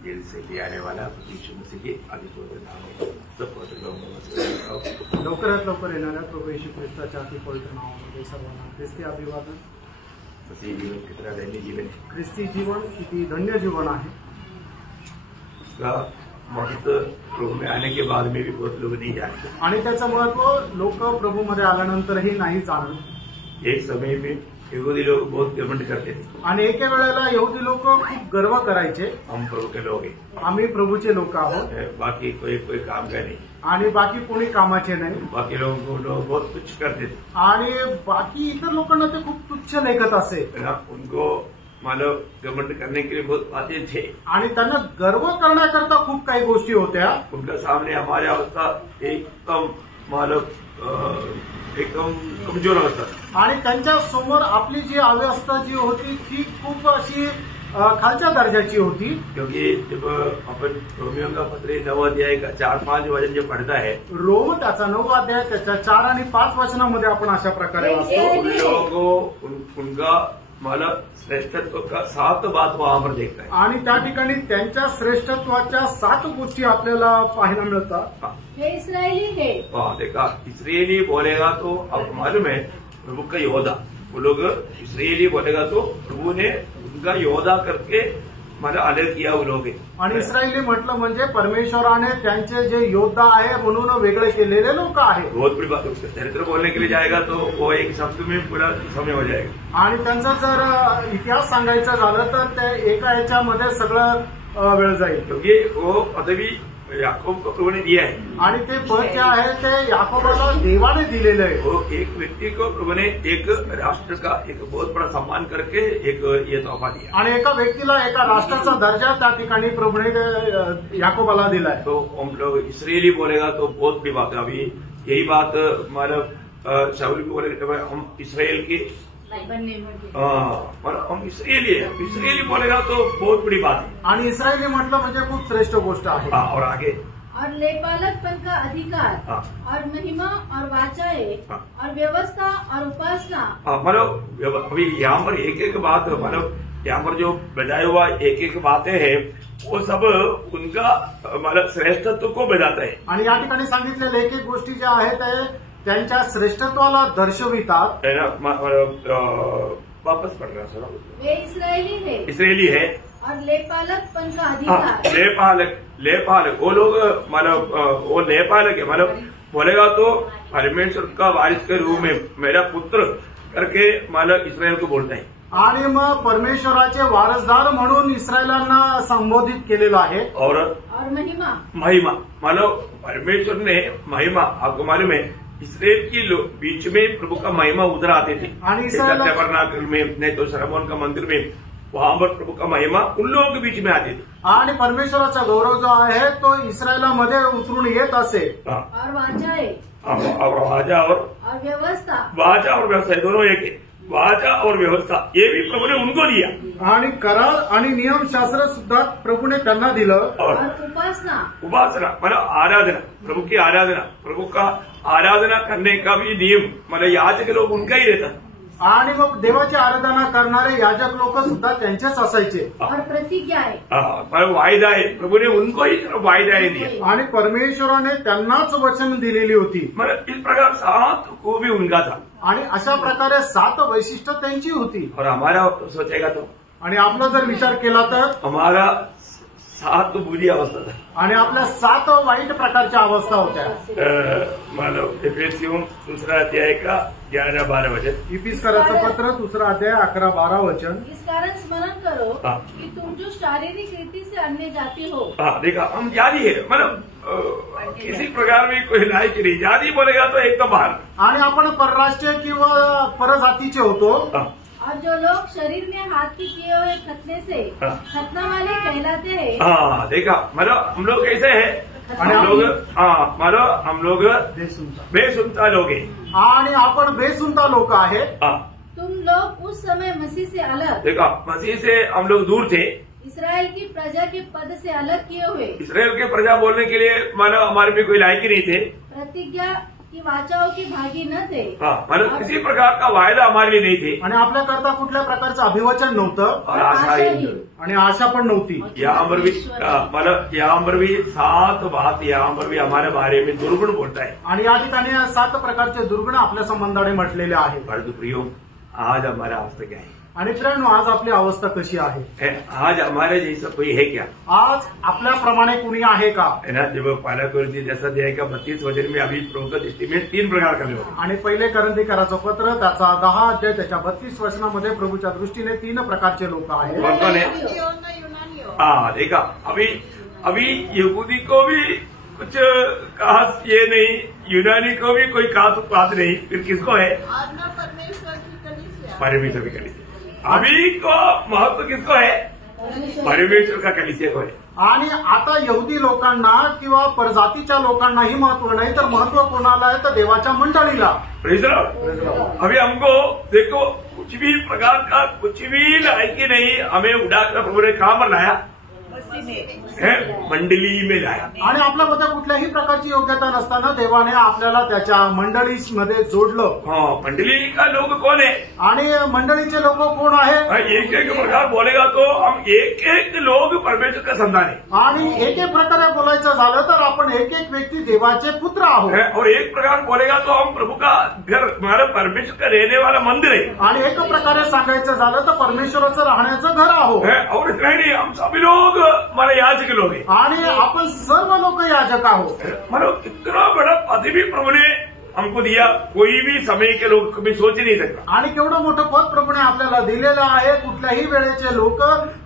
Gel से ले आने वाला यीशु मसीह के अधिपति नाम लवकरात लवकर येणाऱ्या प्रभू येशू ख्रिस्ताच्या अति पवित्र नावामध्ये सर्वांना ख्रिस्ती अभिवादन। मसीह जीवन कितना धन्य जीवन है, ख्रिस्ती जीवन किती धन्य जीवन आहे। उसका महत्व प्रभु में आने के बाद में भी बहुत लोग नहीं जानते आणि त्याचं महत्व लोक प्रभूमध्ये आल्यानंतरही नाही जाणत। एक समय में यहूदी लोग बहुत घमंड करते थे, आणि एके वेळेला यहुदी लोक खूप गर्व करायचे, हम प्रभु के लोग हैं, आम्ही प्रभूचे लोक आहोत, बाकी कोई काम का नहीं, आणि बाकी कोणी कामाचे नाही। बाकी लोगों को लोग बहुत तुच्छ करते थे आणि बाकी इतर लोकांना ते खूप तुच्छ लेखत असे। उनको मानव घमंड करने के लिए बहुत बातें थे आणि त्यांना गर्व करण्याकरता खूप काही गोष्टी होत्या। उनका सामने हमारी अवस्था एकदम मानव एकदम कमजोर अवस्था, आणि त्यांच्या समोर आपली जी अवस्था जी होती ती खूप अशी खालच्या दर्जाची होती। क्योंकि जब अपन रोमियो का पत्र 9 अध्याय का 4-5 वचन जो पढ़ता है, रोम त्याचा 9 अध्याय त्याच्या 4 आणि 5 वचनामध्ये आपण अशा प्रकारे वाचतो, उन लोगों को उनका मतलब श्रेष्ठत्व का 7 बात वहां पर देखता है, आणि त्या ठिकाणी त्यांच्या श्रेष्ठत्वाच्या 7 गोष्टी आपल्याला पाहायला मिळतात। हे इस्रायली है, हाँ देखा, इसराइली बोलेगा तो आपको मालूम है प्रभु का योद्धा, वो लोग इसराइली बोलेगा तो प्रभु ने उनका योद्धा करके मला अलग किया वो लोग। आणि इस्रायली म्हटलं म्हणजे परमेश्वराने त्यांचे जे योद्धा आहे म्हणून वेगळे केलेले लोक आहेत। बहुत बड़ी बात है, उसका चरित्र बोलने के लिए जाएगा तो वो एक शब्द में पूरा समय हो जाएगा। आणि त्यांचा जर इतिहास सांगायचा झालं तर ते एका याच्यामध्ये सगळं वेळ जाईल, क्योंकि वो पदवी याकूब को प्रभु ने दिया है, आणि ते पद जे आहे ते याकोबाला देवाने दिलेलं आहे। वो एक व्यक्ति को प्रभु ने एक राष्ट्र का एक बहुत बड़ा सम्मान करके एक ये तोहफा दिया, आणि एका व्यक्तीला एका राष्ट्राचा दर्जा त्या ठिकाणी प्रभूने याकोबाला दिलाय। तो हम लोग इसराइली बोलेगा तो बहुत बड़ी बात है। अभी यही बात मतलब शाऊल भी बोलेगा तो हम इसराइल के मतलब हम इसराइली है, इसराइली बोलेगा तो बहुत बड़ी बात है, आणि इस्रायली म्हटलं म्हणजे खूप श्रेष्ठ गोष्ट आहे। और आगे और लेपालकपन का अधिकार, और महिमा और वाचाएं, और व्यवस्था और उपासना। मतलब अभी यहाँ पर एक एक बात, मतलब यहाँ पर जो बजाया हुआ एक एक बातें हैं वो सब उनका मतलब श्रेष्ठत्व को बजाता है, आणि या ठिकाणी सांगितलेल्या एक एक गोष्टी ज्या आहेत त्यांच्या श्रेष्ठत्वाला दर्शवितात। वापस पढ़ रहा सर, वे इस्रायली है, इसराइली है, और लेपालकपन का अधिकार, लेपालक वो लोग मतलब वो लेपालक है, मतलब बोलेगा तो परमेश्वर का वारिस के रूप में मेरा पुत्र करके मतलब इसराइल को बोलता है, आणि मग परमेश्वराचे वारसदार म्हणून इस्रायलांना संबोधित केलेलं आहे। और महिमा मतलब परमेश्वर ने महिमा, आपको मालूम है इसराइल की बीच में प्रभु का महिमा उधर आते थे, टैबरनाकल में नहीं तो सलोमन का मंदिर में, वहां पर प्रभु का महिमा उन लोगों के बीच में आती थी, आणि परमेश्वराचा गौरव जो आहे तो इस्रायलामध्ये उतरून येत असे। और वाचाएं, और वाचा और व्यवस्था, वाचा और व्यवस्था दोनों एक है, वाचा और व्यवस्था ये भी प्रभु ने उनको दिया, आणि करार आणि नियम शास्त्र सुद्धा प्रभूने त्यांना दिलं। और उपासना मतलब आराधना, प्रभु की आराधना, प्रभु का आराधना करने का भी नियम मतलब याजक लोग उनका ही रहता, आणि मग देवाची आराधना करणारे याजक लोक सुद्धा त्यांचेच असायचे। और प्रतिज्ञाएं, मतलब वायदाएं, प्रभु ने उनको ही वायदाएं दिए, आणि परमेश्वराने त्यांनाच वचन दिलेली होती। मतलब इस प्रकार 7 को भी उनका था, आणि अशा प्रकारे 7 वैशिष्ट्य त्यांची होती। और हमारा सोचेगा तो, आणि आपला जर विचार केला तर हमारा 7 बुरी अवस्था था, आणि आपल्या 7 वाईट प्रकारच्या अवस्था होत्या। मतलब एफेसियों 2 अध्याय का 11-12 वचन, इफिसकराचं पत्र 2 अध्याय 11-12 वचन। इस कारण स्मरण करो कि तुम जो शारीरिक रीति से अन्य जाति हो। देखा हम जाति है, मतलब किसी प्रकार में कोई लायक नहीं, जाति बोलेगा तो एकदम बाहर, आणि आपण परराष्ट्रीय किंवा परजातीचे होतो। और जो लोग शरीर में हाथ की किए हुए खतने से खतना वाले कहलाते हैं। देखा, मतलब हम लोग कैसे है, हम लोग बेसुनता लोग हैं, आणि आपण बेसुनता लोक आहे। तुम लोग उस समय मसीह से अलग, देखा मसीह से हम लोग दूर थे, इसराइल की प्रजा के पद से अलग किए हुए, इसराइल के प्रजा बोलने के लिए मतलब हमारे में कोई लायक ही नहीं थे, प्रतिज्ञा कि वाचाओं की भागी न थे। मतलब किसी प्रकार का वायदा हमारे लिए नहीं थे आणि आपल्याकरता कुठल्या प्रकारचं अभिवचन नव्हतं और आशाही आणि आशा पण नव्हती। यहाँ पर भी मतलब यहाँ पर भी 7 बात यहाँ पर भी हमारे बारे में दुर्गुण बोलता है आणि या ठिकाणी 7 प्रकारचे दुर्गुण आपल्या संबंधाने म्हटलेले आहेत। परंतु प्रियो आज हमारा अवस्था क्या है? आणि मित्रांनो आज आपली अवस्था कशी आहे? आज हमारे जैसा कोई है क्या? आज आपल्याप्रमाणे कुणी आहे का? है ना। जब पहला कोरिन्थी जैसा अध्याय का 32 वचन में अभी प्रभु का दृष्टि में 3 प्रकार का लोग, आणि पहिले कोरिन्थीकराचं पत्र त्याचा 10 अध्याय त्याच्या 32 वचनामध्ये प्रभूच्या दृष्टीने 3 प्रकारचे लोक आहेत। कौन है? हाँ देखा, अभी यहूदी को भी कुछ खास ये नहीं, यूनानी को भी कोई खास बात नहीं, फिर किसको है? परमेश्वर की कलीसिया। अभी को महत्व किसको है? परमेश्वर का कलीसिया को है। आणि आता यहुदी लोकांना किंवा परजातीच्या लोकांनाही महत्व नाही, तर महत्व कोणाला आहे तर देवाच्या मंडळीला। अभी हमको देखो कुछ भी प्रकार का कुछ भी लायकी नहीं, हमें उड़ाकर प्रभु ने कहाँ पर लाया? मंडली में लाया। आणि आपल्यामध्ये कुठल्याही प्रकारची योग्यता नसताना देवाने आपल्याला त्याच्या मंडळीमध्ये जोडलं। मंडली का लोग कौन है? आणि मंडळीचे लोक कोण आहे? एक एक प्रकार बोलेगा तो हम एक एक लोग परमेश्वर का संतान है। आणि एक एक प्रकारे बोलायचं झालं तर आपण एक एक व्यक्ती देवाचे पुत्र आहोत। और एक प्रकार बोलेगा तो हम प्रभु का घर, हमारा परमेश्वर का रहने वाला मंदिर है। आणि एक प्रकारे सांगायचं झालं तर परमेश्वराचं राहण्याचं घर आहोत। और इतना ही नहीं, हम सभी लोग हमारे याजक लोग हैं। आणि आपण सर्व लोक याजक आहोत। मतलब इतना बड़ा पद भी प्रभु ने हमको दिया, कोई भी समय के लोग कभी सोच नहीं सकता। आणि केवढं मोठं पद प्रभूने आपल्याला दिलेलं आहे, कुठल्याही वेळेचे लोक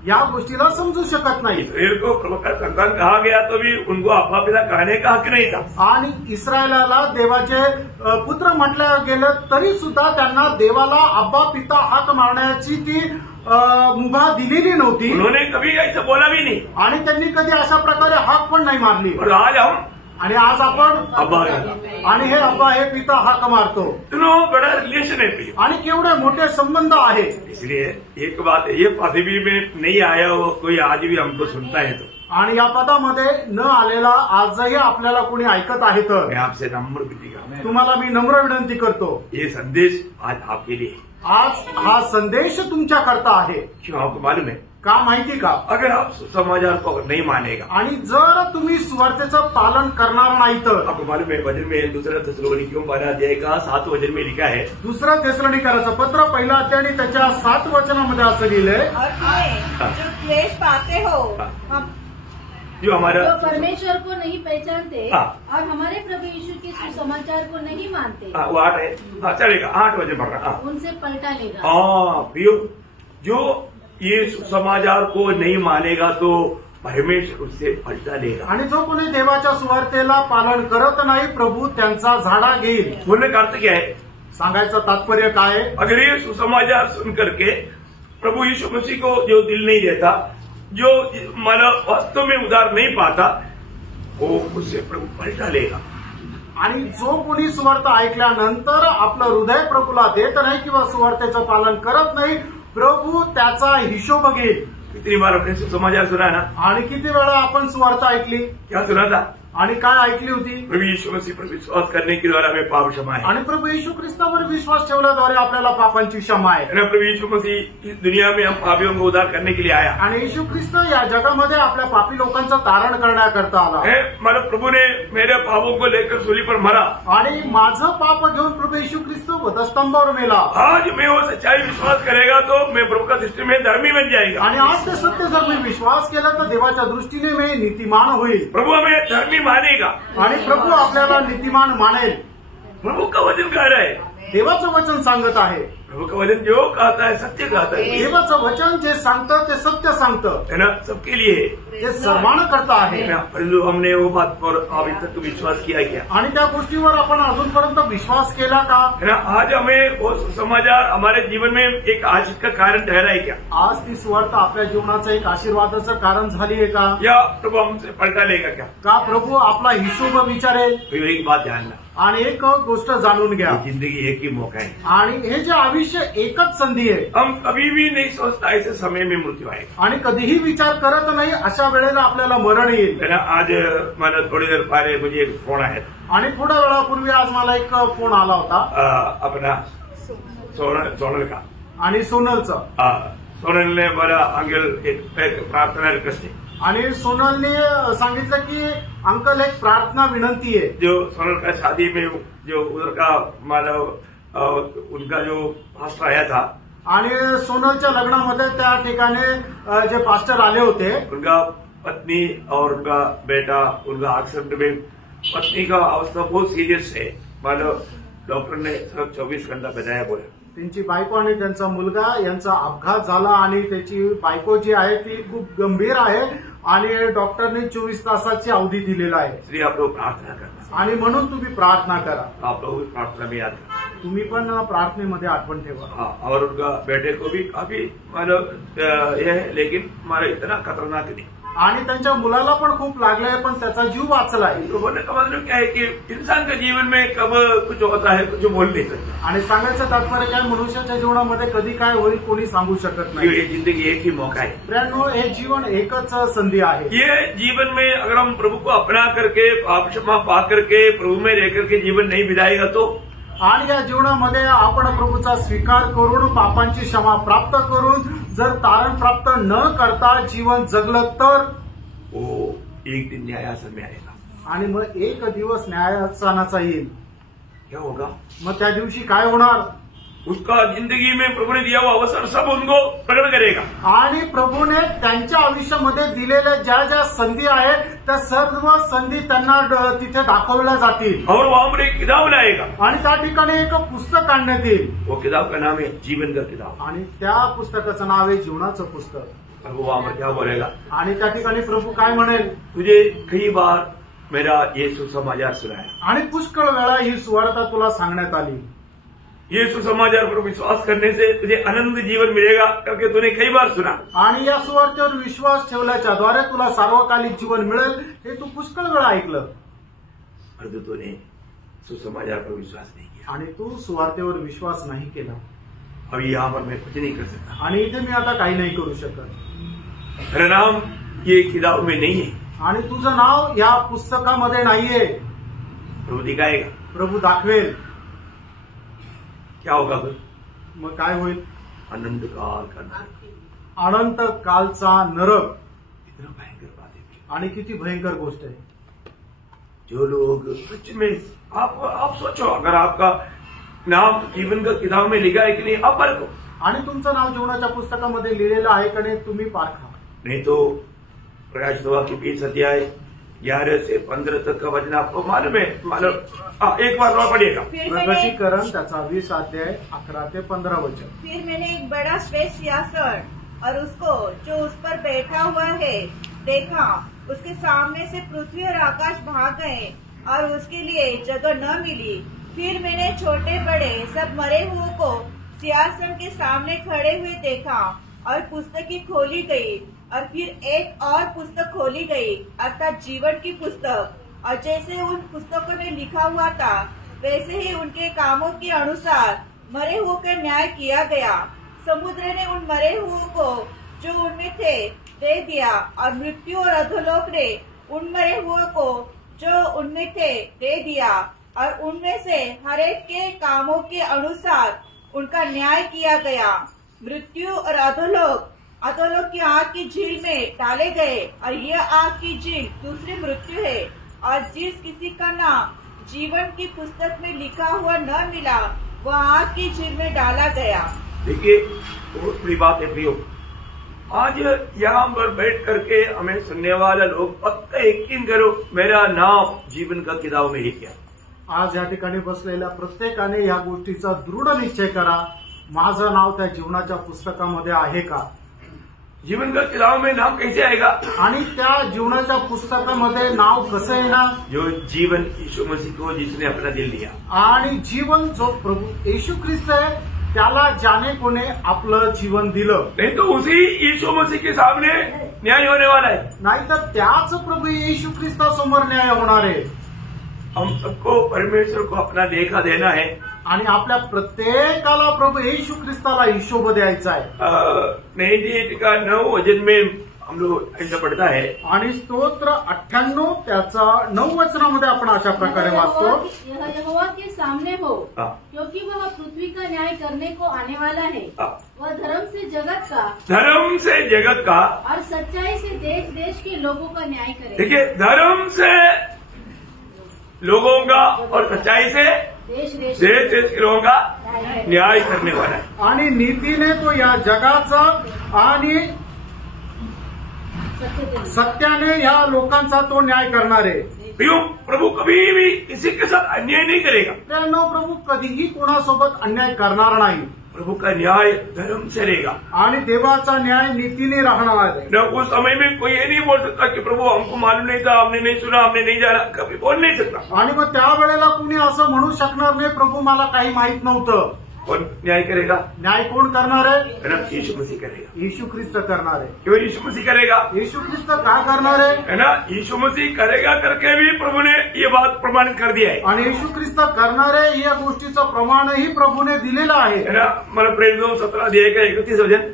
या गोष्टीला समजू शकत नाही। इस्राएल को प्रभु का संतान कहा गया तो भी उनको अब्बा पिता कहने का हक नहीं था। आणि इस्रायलाला देवाचे पुत्र म्हटलं गेलं तरी सुद्धा त्यांना देवाला अब्बा पिता हाक मारण्याची ती मुभा दिलेली नव्हती। उन्होंने कभी ऐसा बोला भी नहीं आणि त्यांनी कधी अशा प्रकारे हाक पण नाही मारली। और आज हम आणि आज आपण अब्बा, आणि हे अब्बा हे पिता हाक मारतो। इतना बड़ा रिलेशन है आणि केवढे मोठे संबंध आहे। इसलिए एक बात, ये पदवी में नहीं आया वो कोई आज भी हमको सुनता है तो, आणि या पदामध्ये न आलेला आजही आपल्याला कोणी ऐकत आहे तर मैं आपसे नम्र विनती करता हूं, तुम्हाला मी नम्र विनंती करतो, ये संदेश आज आपके लिए, आज हा संदेश तुमच्याकरता आहे। क्यों? आपको मालूम है का माहिती का? अगर आप सुसमाचार को नहीं मानेगा आणि जर तुम्ही सुवार्तेचं पालन करणार नाही तर, आपको मालूम है वचन में 2 थिस्सलुनीकियों 12 अध्याय का 7 वचन में लिखा है, 2 थिस्सलुनीकराचं पत्र 1 अध्याय आणि त्याच्या 7 वचनामध्ये असं लिहिलंय, जो क्लेश पाते हो जो हमारा जो परमेश्वर को नहीं पहचानते हाँ। और हमारे प्रभु यीशु के सुसमाचार को नहीं मानते, वो 8 है, चलेगा 8 वचन पढ़ रहा। उनसे पलटा लेगा। प्रियो, जो ये सुसमाचार को नहीं मानेगा तो परमेश्वर उससे पलटा लेगा। आणि जो कोणी देवाच्या सुवार्तेला पालन करत नाही प्रभू त्यांचा झाडा घेईल। बोलने का अर्थ क्या है? सांगायचं तात्पर्य काय? अगर ये सुसमाचार सुन करके प्रभु यीशु मसीह को जो दिल नहीं देता, जो मतलब वास्तव में उधार नहीं पाता, वो उससे प्रभु पलटा लेगा। आणि जो कोणी सुवार्थ ऐकल्यानंतर आपलं हृदय प्रभूला देत नाही किंवा सुवार्तेचं पालन करत नाही, प्रभू त्याचा हिशोब घेईल। कितनी बार अपने सुसमाचार सुना ना? आणि किती वेळा आपण सुवार्थ ऐकली? क्या सुना था? आणि काय ऐकली होती? प्रभु यीशु मसीह पर विश्वास करने के द्वारा हमें पाप क्षमा है। आणि प्रभू येशू ख्रिस्तावर विश्वास ठेवल्याद्वारे आपल्याला पापांची क्षमा आहे। प्रभु यीशु मसीह इस दुनिया में हम पापियों को उद्धार करने के लिए आया। आणि येशू ख्रिस्त या जगामध्ये आपल्या पापी लोकांचं तारण करण्याकरता आला। मतलब प्रभु ने मेरे पापों को लेकर सूली पर मरा आणि माझं पाप घेऊन प्रभू येशू ख्रिस्त वधस्तंभावर मेला। आज मैं वो सच्चाई विश्वास करेगा तो मैं प्रभु का दृष्टि में धर्मी बन जाएगा। आणि आज ते सत्य जर मी विश्वास केला तर देवाच्या दृष्टीने मी नीतिमान होईल। प्रभु हमें धर्मी मानेगा आणि प्रभू आपल्याला नीतिमान मानेल। प्रभु का वचन कह रहा है, देवाचं वचन सांगत आहे। प्रभु का वचन जो कहता है सत्य कहता है। देवाचं वचन जे सांगतं ते सत्य सांगतं, है ना, सबके लिए ते सर्वांना करता आहे। परंतु हमने वो बात पर अभी तक विश्वास किया क्या? आणि त्या गोष्टीवर आपण अजूनपर्यंत विश्वास केला का? है ना, आज हमें वो सुसमाचार हमारे जीवन में एक आशीष का कारण ठहरा है क्या? आज ती सुवार्थ आपल्या जीवनाचं एक आशीर्वादाचं कारण झाली आहे का? या प्रभु हमसे पलटा लेगा क्या? का प्रभु आपला हिशोब विचारेल? फिर एक बात ध्यान रखना, आणि एक गोष्ट जाणून घ्या, जिंदगी एक ही मौका है आणि हे जे आयुष्य एकच संधी आहे. हम कभी भी नहीं सोचता ऐसे समय में मृत्यू आएगा, आणि कधीही विचार करत नाही अशा वेळेला आपल्याला मरण येईल. आज मला थोड़ी देर पहले मुझे एक फोन आया था, आणि थोड्या वेळापूर्वी आज मला एक फोन आला होता अपना सोनल का, आणि सोनलचा. सोनल ने मेरा अंकल एक प्रार्थना रिक्वेस्ट है, आणि सोनलने सांगितलं की अंकल एक प्रार्थना विनंती आहे. जो सोनल का शादी में जो उधर का मतलब उनका जो पास्टर आया था, आणि सोनलच्या लग्नामध्ये त्या ठिकाणी जे पास्टर आले होते, उनका पत्नी और उनका बेटा उनका एक्सीडेंट में, पत्नी का अवस्था बहुत सीरियस है, मतलब डॉक्टर ने 24 घंटा बताया बोला. त्यांची बायको आणि त्यांचा मुलगा यांचा अपघात झाला, आणि त्याची बायको जी आहे ती खूप गंभीर आहे, आणि डॉक्टरने 24 तासाची अवधी दिलेला आहे. इसलिए आप लोग प्रार्थना करना, आणि म्हणून तुम्ही प्रार्थना करा. आप लोग भी प्रार्थना में याद करा, तुम्ही पण प्रार्थनेमध्ये आठवण ठेवा. हाँ, और उनका बेटे को भी काफी मतलब यह है, लेकिन हमारा इतना खतरनाक नहीं. आणि त्यांच्या मुलाला पण खूप लागलंय, पण त्याचा जीव वाचलाय. तो बोलने का मतलब क्या है कि इंसान के जीवन में कब कुछ होता है कुछ बोल नहीं सकता. आणि सांगायचं तात्पर्य काय, मनुष्याच्या जीवनामध्ये कधी काय होईल कोणी सांगू शकत नाही. ये जिंदगी एक ही मौका है. मित्रांनो, हे जीवन एकच संधी आहे. ये जीवन में अगर हम प्रभु को अपना करके पाप क्षमा पा करके प्रभु में रह करके जीवन नहीं बिताएगा तो, आणि या जीवनामध्ये आपण प्रभूचा स्वीकार करून पापांची क्षमा प्राप्त करून जर तारण प्राप्त न करता जीवन जगलं तर वो एक दिन न्यायासन में आएगा. आणि मग एक दिवस न्यायासनाचा येईल. क्या होगा? मग त्या दिवशी काय होणार? उसका जिंदगी में प्रभु ने दिया हुआ अवसर सब उनको प्रकट करेगा. आणि प्रभूने त्यांच्या आयुष्यामध्ये दिलेल्या ज्या ज्या संधी आहेत त्या सर्व संधी त्यांना तिथे दाखवल्या जातील. और वहां पर एक किताब लाएगा, आणि त्या ठिकाणी एक पुस्तक आणण्यात येईल. वो किताब का नाम है जीवन का किताब. आणि त्या पुस्तकाचं नाव आहे जीवनाचं पुस्तक. प्रभु वहां पर क्या बोलेगा? आणि त्या ठिकाणी प्रभू काय म्हणेल? तुझे कई बार मेरा ये सुसमाचार सुनाया, आणि पुष्कळ वेळा ही सुवार्ता तुला सांगण्यात आली. ये सुसमाचार पर विश्वास करने से तुझे अनंत जीवन मिलेगा क्योंकि तूने कई बार सुना. आणि या सुवार्तेवर विश्वास ठेवल्याच्या द्वारे तुला सार्वकालिक जीवन मिळेल हे तू पुष्कळ वेळा ऐकलं. परंतु तूने सुसमाचार पर विश्वास नहीं किया, आणि तू सुवार्तेवर विश्वास नाही केला. अभी यहाँ पर मैं कुछ नहीं कर सकता. आणि इथे मी आता काही नाही करू शकत. मेरा नाम ये किताब में नहीं है. आणि तुझं नाव या पुस्तकामध्ये नाहीये. प्रभु दिखाएगा. प्रभू दाखवेल. क्या होगा फिर? मग काय होईल? अनंत काल का नरक. अनंत कालचा नरक. इतना भयंकर बात है. आणि किती भयंकर गोष्ट आहे. जो लोग सच में आप सोचो, अगर आपका नाम जीवन का किताब में लिखा है कि नहीं, आप परखो. आणि तुमचं नाव जीवनाच्या पुस्तकामध्ये लिहिलेलं आहे का नाही तुम्ही पारखा. नहीं तो प्रकाशित वाक्य 20 अध्याय 11 से 15 तक का वचन आपको मालूम है. मालूम एक बार और पढ़िएगा. प्रकटीकरण त्याचा 20 अध्याय 11 ते 15 वचन. फिर मैंने एक बड़ा श्रेष्ठ सिंहासन और उसको जो उस पर बैठा हुआ है देखा. उसके सामने से पृथ्वी और आकाश भाग गए और उसके लिए जगह न मिली. फिर मैंने छोटे बड़े सब मरे हुए को सिंहासन के सामने खड़े हुए देखा और पुस्तकें खोली गई. और फिर एक और पुस्तक खोली गई अर्थात जीवन की पुस्तक. और जैसे उन पुस्तकों में लिखा हुआ था वैसे ही उनके कामों के अनुसार मरे हुए का न्याय किया गया. समुद्र ने उन मरे हुए को जो उनमें थे दे दिया और मृत्यु और अधोलोक ने उन मरे हुए को जो उनमें थे दे दिया और उनमें से हर एक के कामों के अनुसार उनका न्याय किया गया. मृत्यु और अधोलोक की आग की झील में डाले गए और यह आग की झील दूसरी मृत्यु है. और जिस किसी का नाम जीवन की पुस्तक में लिखा हुआ न मिला वह आग की झील में डाला गया. देखिए बहुत बड़ी बात है प्रियो. आज यहाँ पर बैठ करके हमें सुनने वाला लोग पक्का यकीन करो मेरा नाम जीवन का किताब में ही क्या. आज या ठिकाणी बसलेल्या प्रत्येकाने या गोष्टीचा दृढ निश्चय करा, माझं नाव त्या जीवनाच्या पुस्तकामध्ये आहे का. जीवन का किताब में नाम कैसे आएगा? आणि त्या जीवनाच्या पुस्तकामध्ये नाव कसं येणार? जो जीवन यीशु मसीह को जिसने अपना दिल दिया. आणि जीवन जो प्रभू येशू ख्रिस्त आहे त्याला ज्याने कोणे आपलं जीवन दिलं. नहीं तो उसी यीशु मसीह के सामने न्याय होने वाला है. नाहीतर त्याच प्रभू येशू ख्रिस्तासमोर न्याय होणार आहे. हम सबको परमेश्वर को अपना लेखा देना है आणि आपल्या प्रत्येकाला प्रभू येशू ख्रिस्ताला हिशोब द्यायचा आहे. 98 का 9 वचन में हम लोग ऐसा पढ़ता है. आणि स्तोत्र 98 त्याचा 9 वचनामध्ये आपण अशा प्रकारे वाचतो. यहोवा के सामने हो, हाँ. क्योंकि वह पृथ्वी का न्याय करने को आने वाला है. हाँ. वह धर्म से जगत का और सच्चाई से देश देश के लोगों का न्याय करेगा. देखिए, धर्म से लोगों का और सच्चाई से देश देश के लोगों का न्याय करने वाला है. आणि नीतीने तो या जगाचा आणि सत्याने या लोकांचा तो न्याय करणार आहे. प्रभु कभी भी किसी के साथ अन्याय नहीं करेगा. त्यानं प्रभू कधीही कोणासोबत अन्याय करणार नाही. प्रभु का न्याय धर्म से रहेगा आणि देवाचा न्याय नीतीने राहणार आहे. न उस समय में कोई ये नहीं बोल सकता कि प्रभु हमको मालूम नहीं था, हमने नहीं सुना, हमने नहीं जाना. कभी बोल नहीं सकता. आणि मग त्यावेळेला कुणी असं म्हणू शकणार नाही प्रभू मला काही माहित नव्हतं. कौन न्याय करेगा? न्याय कोण करणार आहे? यीशु मसीह करेगा. यीशु ख्रिस्त करणार आहे. क्यों यीशु मसीह करेगा? यीशु ख्रिस्त का करणार आहे? है ना, यीशु मसीह करेगा करके भी प्रभु ने ये बात प्रमाणित कर दिया है. आणि येशू ख्रिस्त करणार आहे या गोष्टीचं प्रमाणही प्रभूने दिलेलं आहे. है ना. मला प्रेरित 17 अध्याय का 31 वचन.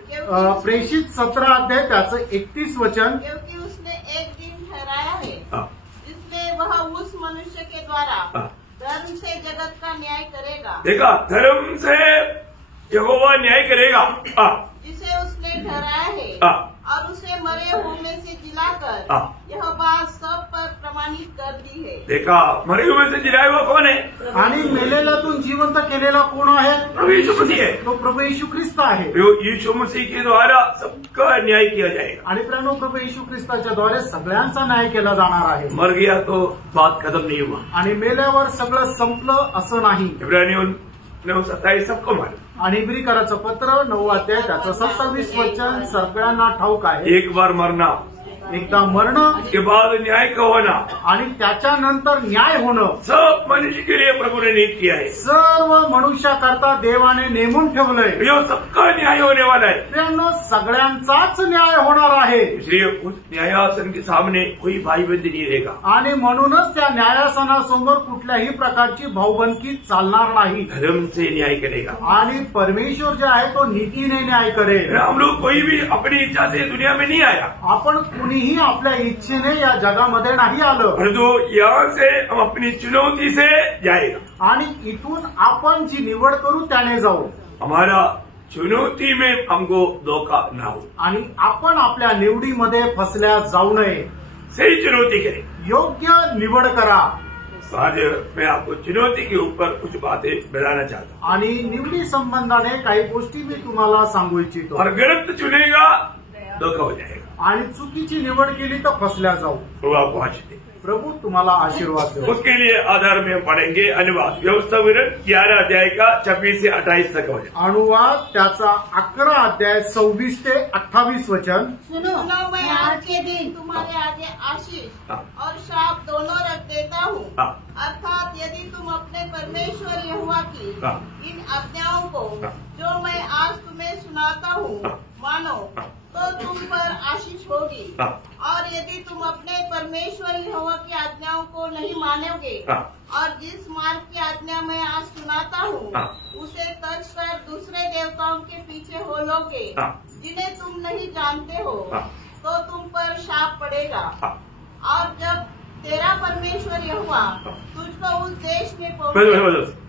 प्रेषित 17 अध्याय त्याचं 31 वचन. क्योंकि उसने एक दिन ठहराया है हाँ. जिसमें वह उस मनुष्य के द्वारा हाँ. धर्म से जगत का न्याय करेगा. देखा, धर्म से यहोवा न्याय करेगा. जिसे उसने ठहराया है हाँ. और उसे मरे हुए में से जिलाकर हाँ. यह बात सब पर प्रमाणित कर दी है. देखा, मरे हुए से जिलाया हुआ कौन है? आणि मेलेल्यातून जिवंत केलेला कोण आहे? प्रभु यीशु मसीह है. तो प्रभू येशू ख्रिस्त आहे. यीशु मसीह के द्वारा सबका न्याय किया जाएगा. आणि प्रणव प्रभू येशू ख्रिस्ताच्या द्वारे सगळ्यांचा न्याय केला जाणार आहे. मर गया तो बात खत्म नहीं हुआ. आणि मेल्यावर सगळं संपलं असं नाही. इब्रानियों 9:27 सबको मालूम. आणि इब्रीकराचं पत्र 9 अध्याय त्याचं 27 वचन सगळ्यांना ठाऊक आहे. एक बार मरना, एकदा मरणं, उसके बाद न्याय का होना आणि त्याच्यानंतर न्याय होणं सब मनुष्य के लिए प्रभु ने नियत किया है. सर्व मनुष्याकरता देवाने नेमून ठेवलंय. ये सबका न्याय होने वाला है. त्यांना सगळ्यांचाच न्याय होणार आहे. इसलिए उस न्यायासन के सामने कोई भाई बंदी नहीं रहेगा. आणि म्हणूनच त्या न्यायासनासमोर कुठल्याही प्रकारची भाऊबंदकी चालणार नाही. धर्म से न्याय करेगा. आणि परमेश्वर जे आहे तो नीतीने न्याय करेल. हम लोग कोई भी अपनी इच्छा से दुनिया में नहीं आया. आपण कुणीही आपल्या इच्छेने या जगामध्ये नाही आलं. परंतु यहाँ से हम अपनी चुनौती से जाएगा. आणि इथून आपण जी निवड करू त्याने जाऊ. हमारा चुनौती में हमको धोखा ना हो. आणि आपण आपल्या निवडीमध्ये फसल्या जाऊ नये. सही चुनौती करें. योग्य निवड करा. आज मैं आपको चुनौती के ऊपर कुछ बातें बताना चाहता हूँ. आणि निवडी संबंधाने काही गोष्टी मी तुम्हाला सांगू इच्छितो. और गलत चुनेगा धोखा हो जाएगा. आणि चुकीची निवड केली तर फसल्या जाऊ. तो आपको आशीष दे. प्रभु तुम्हाला आशीर्वाद दे. उसके लिए आधार में हम पढ़ेंगे अनुवाद व्यवस्था विवरण 11 अध्याय का 26 से 28 तक वचन. अनुवाद त्याचा 11 अध्याय 26 ते 28 वचन. सुनो, मैं आज के दिन तुम्हारे आगे आशीष और श्राप दोनों रख देता हूँ. अर्थात यदि तुम अपने परमेश्वर यहोवा की इन आज्ञाओं को जो मैं आज तुम्हें सुनाता हूँ मानो तो तुम पर आशीष होगी. और यदि तुम अपने परमेश्वर यहोवा की आज्ञाओं को नहीं मानोगे और जिस मार्ग की आज्ञा मैं आज सुनाता हूँ उसे तज कर दूसरे देवताओं के पीछे हो लोगे जिन्हें तुम नहीं जानते हो तो तुम पर शाप पड़ेगा. और जब तेरा परमेश्वर यहोवा तुझको उस देश में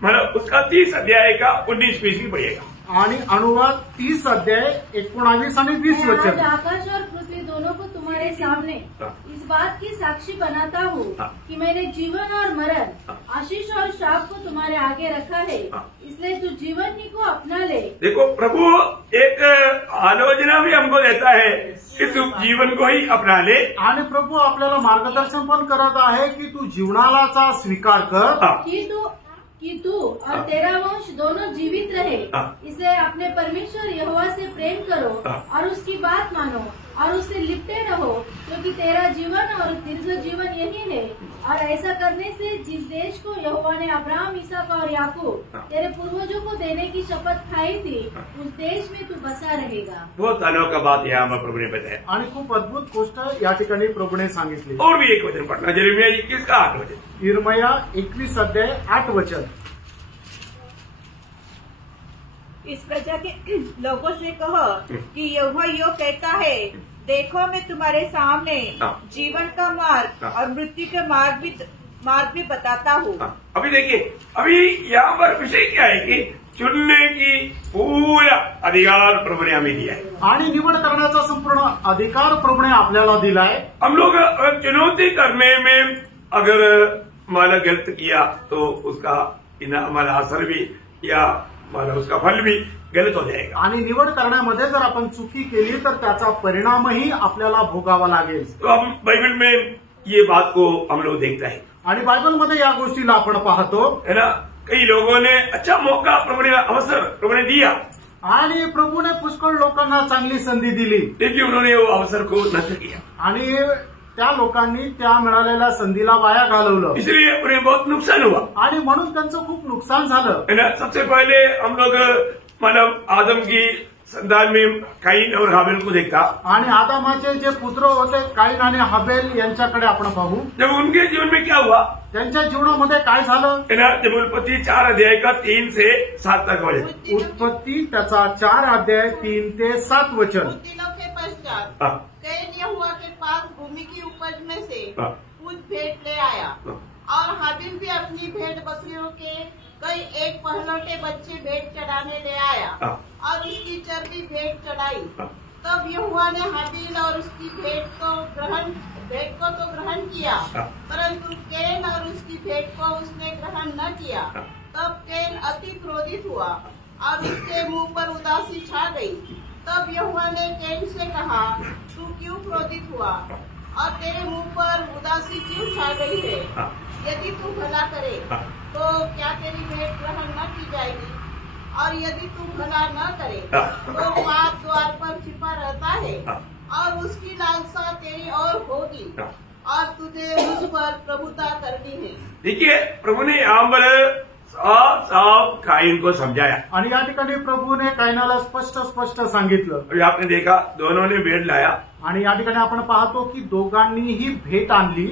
मतलब उसका 30 अध्याय का 19-20 पढ़िएगा. आणि अनुवाद 30 अध्याय 19 आणि 20 वचन. आकाश और पृथ्वी दोनों को तुम्हारे सामने इस बात की साक्षी बनाता हूँ कि मैंने जीवन और मरण, आशीष और श्राप को तुम्हारे आगे रखा है. इसलिए तू जीवन ही को अपना ले. देखो, प्रभु एक आलोचना भी हमको देता है कि तू जीवन को ही अपना ले. आणि प्रभू आपल्याला मार्गदर्शन पण करत आहे की तू जीवनालाचा स्वीकार कर. कि तू और तेरा वंश दोनों जीवित रहे. इसलिए अपने परमेश्वर यहोवा से प्रेम करो और उसकी बात मानो और उससे लिपटे रहो, क्योंकि तेरा जीवन और दीर्घ जीवन यही है। और ऐसा करने से जिस देश को यहोवा ने अब्राहम, इसहाक और याकूब तेरे पूर्वजों को देने की शपथ खाई थी, उस देश में तू बसा रहेगा। बहुत अनोखा बात यहाँ प्रभु ने बताया आणि खूप अद्भुत गोष्ट या ठिकाणी प्रभूने सांगितली। और भी एक वचन पढ़ना, यिर्मयाह 21 का 8 वचन। यिर्मयाह 21 अध्याय 8 वचन। इस प्रजा के लोगों से कहो कि यहोवा यो कहता है, देखो मैं तुम्हारे सामने जीवन का मार्ग और मृत्यु के मार्ग भी बताता हूँ। अभी देखिए, अभी यहाँ पर विषय क्या है कि चुनने की पूरा अधिकार प्रभु ने हमें दिया है आणि निवड करण्याचा संपूर्ण अधिकार प्रभूने आपल्याला दिलाय। हम लोग अगर चुनौती करने में अगर हमारा गलत किया तो उसका हमारा असर भी या हमारा उसका फल भी गलत हो जाएगा। आणि निवड करण्यामध्ये जर आपण चुकी केली तर त्याचा परिणामही आपल्याला भोगावा लागेल। तो हम बाइबल में ये बात को हम लोग देखते हैं आणि बायबलमध्ये या गोष्टीला आपण पाहतो है ना। कई लोगों ने अच्छा मौका प्रभु ने अवसर प्रभु ने दिया आणि प्रभूने पुष्कळ लोकांना चांगली संधी दिली, लेकिन उन्होंने वो अवसर को नष्ट किया आणि त्या लोकांनी त्या मिळालेल्या संधीला वाया घालवलं, इसलिए उन्हें बहुत नुकसान हुआ आणि म्हणून त्यांचं खूप नुकसान झालं। है ना। सबसे पहले हम लोग मतलब आदम की संतान में काईन और हाबिल को देखा, आणि आदामाचे जे पुत्र होते काईन आणि हाबेल यांच्याकडे आपण पाहू। जब उनके जीवन में क्या हुआ त्यांच्या जीवनामध्ये काय झालं है ना। जब उत्पत्ति 4 अध्याय का 3 से 7 तक वचन, उत्पत्ती त्याचा 4 अध्याय 3 ते 7 वचन। दिनों के पश्चात हाँ। कैन यहोवा के पास भूमि की उपज में से हाँ। कुछ भेंट ले आया, और हाबिल भी अपनी भेंट बकरियों के कई एक पहलौठे बच्चे भेंट चढ़ाने ले आया, हाँ। और उसकी चर्बी भेंट चढ़ाई। हाँ। तब यहोवा ने हाबिल और उसकी भेंट को तो ग्रहण किया, हाँ। परंतु कैन और उसकी भेंट को उसने ग्रहण न किया। हाँ। तब कैन अति क्रोधित हुआ और उसके मुंह पर उदासी छा गई। तब यहोवा ने कैन से कहा, तू क्यों क्रोधित हुआ और तेरे मुंह पर उदासी क्यों छा गई है? हाँ। यदि तू भला करे हाँ। तो क्या तेरी भेंट ग्रहण न की जाएगी? और यदि तू भला न करे हाँ। तो पाप द्वार पर छिपा रहता है, हाँ। और उसकी लालसा तेरी और होगी, हाँ। और तुझे उस पर प्रभुता करनी है। देखिए, प्रभु ने यहाँ पर साफ साफ काईन को समझाया, आणि या ठिकाणी प्रभूने कायनाला स्पष्ट सांगितलं। अभी आपने देखा दोनों ने भेंट लाया, आणि या ठिकाणी आपण पाहतो की दोघांनीही भेट आणली,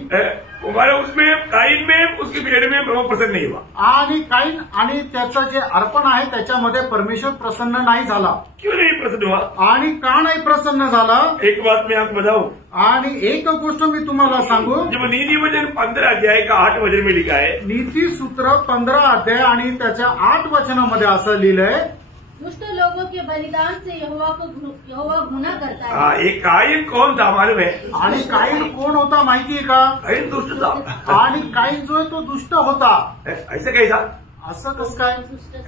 हमारे उसमें काईन में उसकी भेंट में प्रभु प्रसन्न नहीं हुआ। आणि काईन आणि त्याचं जे अर्पण आहे त्याच्यामध्ये परमेश्वर प्रसन्न नाही झाला। क्यों नहीं प्रसन्न हुआ? आणि का नाही प्रसन्न झाला? एक बात मैं आपको बताऊं, आणि एक गोष्ट मी तुम्हाला सांगू, जब नीति वचन 15 अध्याय का 8 वचन में लिखा है, नीती सूत्र 15 अध्याय आणि त्याच्या 8 वचनामध्ये असं लिहिलंय, दुष्ट लोगों के बलिदान से यहोवा घृणा करता है। हाँ, एक काईन कौन था मालूम है? आणि काईन कोण होता माहितीये का? काईन दुष्ट था, आणि काईन जो आहे तो दुष्ट होता। ऐसे कैसा असं कसं काय?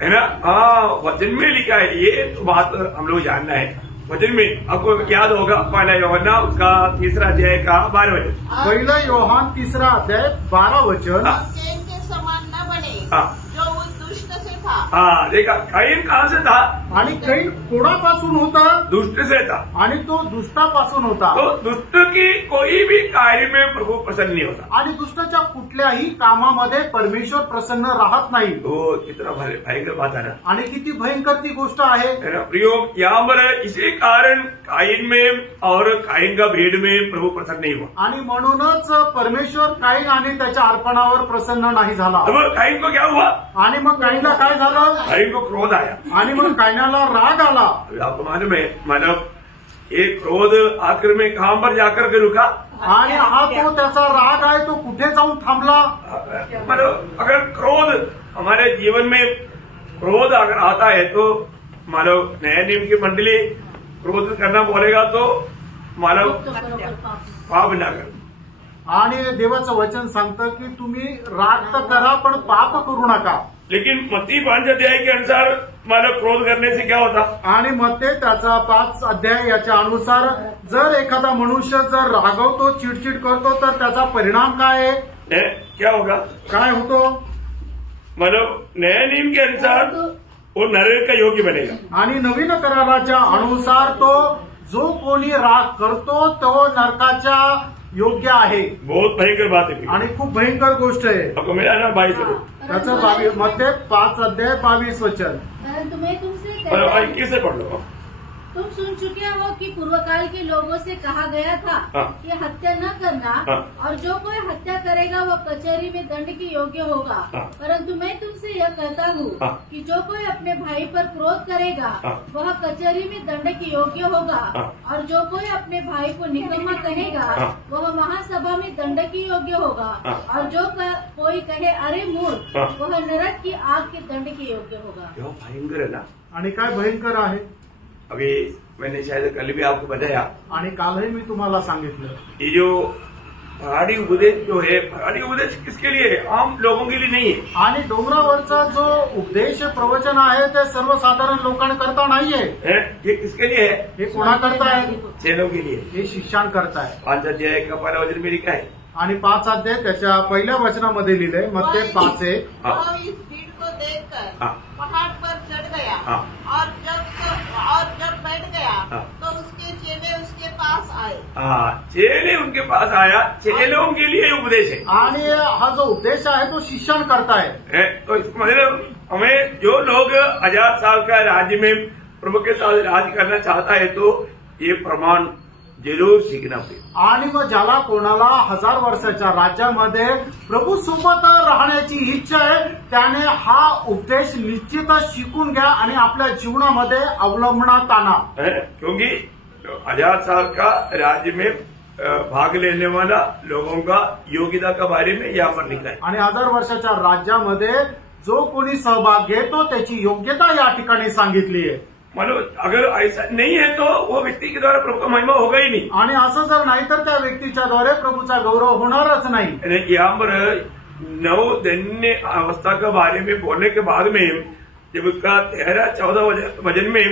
है ना। हाँ, वचन में लिखा है, ये तो बात हम लोग जानना है। वचन में आपको याद होगा, पहला यूहन्ना उसका 3 अध्याय का 12 वचन, पहिला योहान 3 अध्याय 12 वचन। कैन के समान न बने हाँ। जो उस दुष्ट से था। हाँ, देखा काईन कहाँ से था? आणि कैन कोणापासून होता? दुष्ट से था। आणि तो दुष्टापासून होता। तो दुष्ट की कोई भी कार्य में प्रभु प्रसन्न नहीं होता, आणि दुष्टाच्या कुठल्याही कामामध्ये परमेश्वर प्रसन्न राहत नाही। तो कितना भयंकर बात है ना। आणि किती भयंकर ती गोष्ट आहे। है ना प्रियो, यहाँ पर इसी कारण काईन में और काईन का भेंट में प्रभु प्रसन्न नहीं हुआ, आणि म्हणूनच परमेश्वर काईन आणि त्याच्या अर्पणावर प्रसन्न नाही झाला। अब काईन को क्या हुआ? आणि मग काईनला काय झालं? काईन को क्रोध आया, आणि मग काईनाला राग आला। आपको मालूम है मानव ये क्रोध आखिर में कहां पर जाकर के रुका? आणि हा तो त्याचा राग आहे तो कुठे जाऊन थांबला? मतलब अगर क्रोध हमारे जीवन में क्रोध अगर आता है तो मानव नया नियम की मंडली क्रोध करना बोलेगा तो मानव पाप ना कर। आणि देवाचं वचन सांगतं की तुम्ही राग तर करा पण पाप करू नका। लेकिन मत्ती 5 अध्याय के अनुसार मानव क्रोध करने से क्या होता? आणि मत्ते त्याचा 5 अध्याय याच्या अनुसार जर एखादा मनुष्य जर रागवतो, चिडचिड करतो तर त्याचा परिणाम काय आहे? क्या होगा? काय होतो? मानव नया नियम के अनुसार वो नरक का योग्य बनेगा, आणि नवीन कराराच्या अनुसार तो जो कोणी राग करतो तो नरकाच्या योग्य आहे. बहुत भयंकर बात है आणि खूप भयंकर गोष्ट आहे. आपको मिला ना 22 त्याचं 22 मध्ये 5 अध्याय 22 वचन. परंतु मैं तुमसे किससे पढ़ लो? तुम सुन चुके हो कि पूर्व काल के लोगों से कहा गया था कि हत्या न करना, और जो कोई हत्या करेगा वह कचहरी में दंड के योग्य होगा. परंतु मैं तुमसे यह कहता हूँ कि जो कोई अपने भाई पर क्रोध करेगा वह कचहरी में दंड के योग्य होगा, और जो कोई अपने भाई को निकम्मा कहेगा वह महासभा में दंड के योग्य होगा, और जो कोई कहे अरे मूर्ख वह नरक की आग के दंड के योग्य होगा. भयंकर है ना. आणि काय भयंकर आहे. अभी मैंने शायद कल भी आपको बताया आणि कालही मी तुम्हाला सांगितलं, ये जो पहाड़ी उपदेश जो है, पहाड़ी उपदेश किसके लिए है? आम लोगों के लिए नहीं है. आणि डोंगरावरचा जो उपदेश प्रवचन आहे ते सर्वसाधारण लोकांकरता नाहीये. ये किसके लिए है? हे कोणाकरता आहे? चेलों के लिए. हे शिष्यांकरता आहे. 5 अध्याय का पहला वचन में लिखा है, आणि 5 अध्याय त्याच्या पहिल्या वचनामध्ये लिहिलंय. मग ते 5 आहे. इस भीड़ को देखकर पहाड़ पर चढ़ गया, और जब बैठ गया तो उसके चेले उसके पास आए. चेले उनके पास आया. चेलों के लिए उपदेश है. आणि हा जो उपदेश आहे तो शिष्यांकरता आहे. तो इसका मतलब हमें जो लोग 1000 साल का राज्य में प्रभु के साथ राज करना चाहता है तो ये प्रमाण जरूर सीखना पड़ेगा. आणि मग ज्याला कोणाला 1000 वर्षाच्या राज्यामध्ये प्रभू सोबत राहण्याची इच्छा आहे त्याने हा उपदेश निश्चितच शिकून घ्या आणि आपल्या जीवनामध्ये अवलंबनात आणा. क्योंकि 1000 साल का राज्य में भाग लेने वाला लोगों का योग्यता के बारे में यहाँ पर लिखा है. आणि 1000 वर्षाच्या राज्यामध्ये जो कोणी सहभाग घेतो त्याची योग्यता या ठिकाणी सांगितली आहे. मतलब अगर ऐसा नहीं है तो वो व्यक्ति के द्वारा प्रभु का महिमा होगा ही नहीं. आणि असं जर नाही तर त्या व्यक्तीच्या द्वारे प्रभूचा गौरव होणारच नाही. यहाँ पर 9 दैन्य अवस्था के बारे में बोलने के बाद में जब उसका 13-14 वचन में